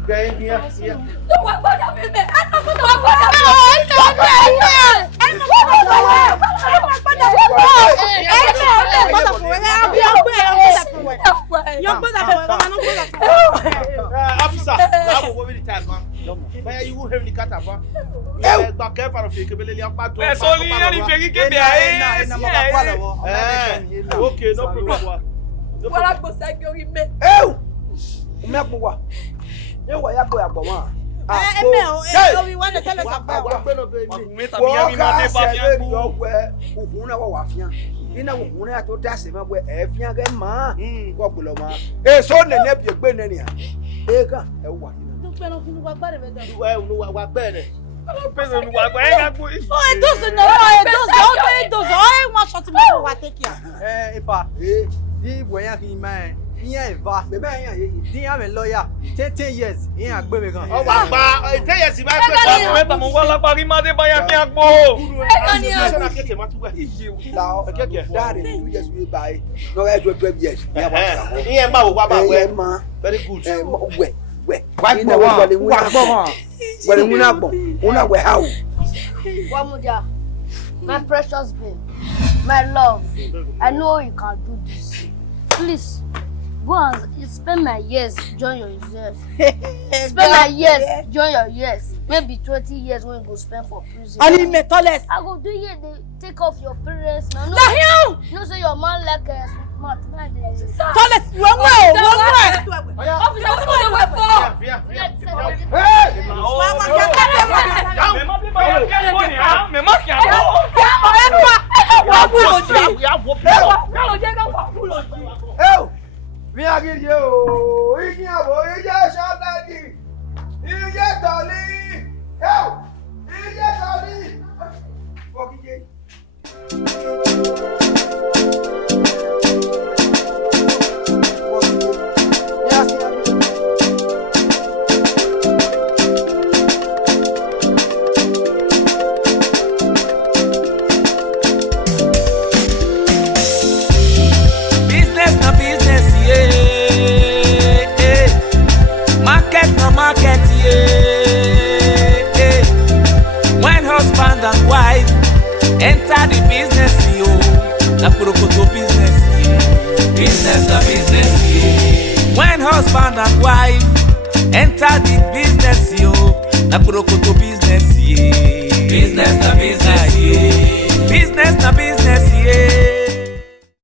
Gaya dia. No wa gbọ́dọ̀ mi me. Officer, now we will time, man. Why you have the cat up? Eh, back careful of you, Kebele, your part. E so li ya ni fegi ke be aye. Okay, no problem. Wala gbo sa ke ori me. Me apowa. E wa ya go ya gbo wa. We want to tell us about. Meta mi ya mi ma de ba fi an Yo we, ohun na wa fian. Ina ohun na to da se ma we e fian ge ma. Ko gbo lo ma. E so ne ne bi gbe ne ni a. E kan e wa. Pero kunu wa gbare be do. Wa bere. Peso nu wa gba e ga gbo. It does. I want shot me wa take care. Ipa. Di boyan ki ma Iyan eva, bebe iyan ye. Di am a lawyer. 10 years. Iyan agbe me kan. O wa gba 10 years ma pe Ba meta mo wa la pari ma de ba ya fi an gbo. Na keke ma tu gba. La o keke dare 2 years we buy. No e 12 years. Ya wa. Iyan ba wo wa ba we. Very good. We. Wa gbo. Wale muna gbo. Una we how. Wamuja, my precious babe, my love, I know you can do this. Please, go and spend my years, join your years. Spend my years, join your years. Maybe 20 years when you go spend for prison. I need metalless. I go do here, they take off your parents. Now, no say your man like a smart man. Toilet, one way. Officer, what do we for? Me ma ki an Mi agiri o, igi abo, ije shadadi. Ije toli. Ije toli. Okije. Market, yeah. When husband and wife enter the business, yo, na prokoto business, yeah. Business na business, yeah. When husband and wife enter the business, yo, na prokoto business, yeah. Business na business, yeah. Business na business.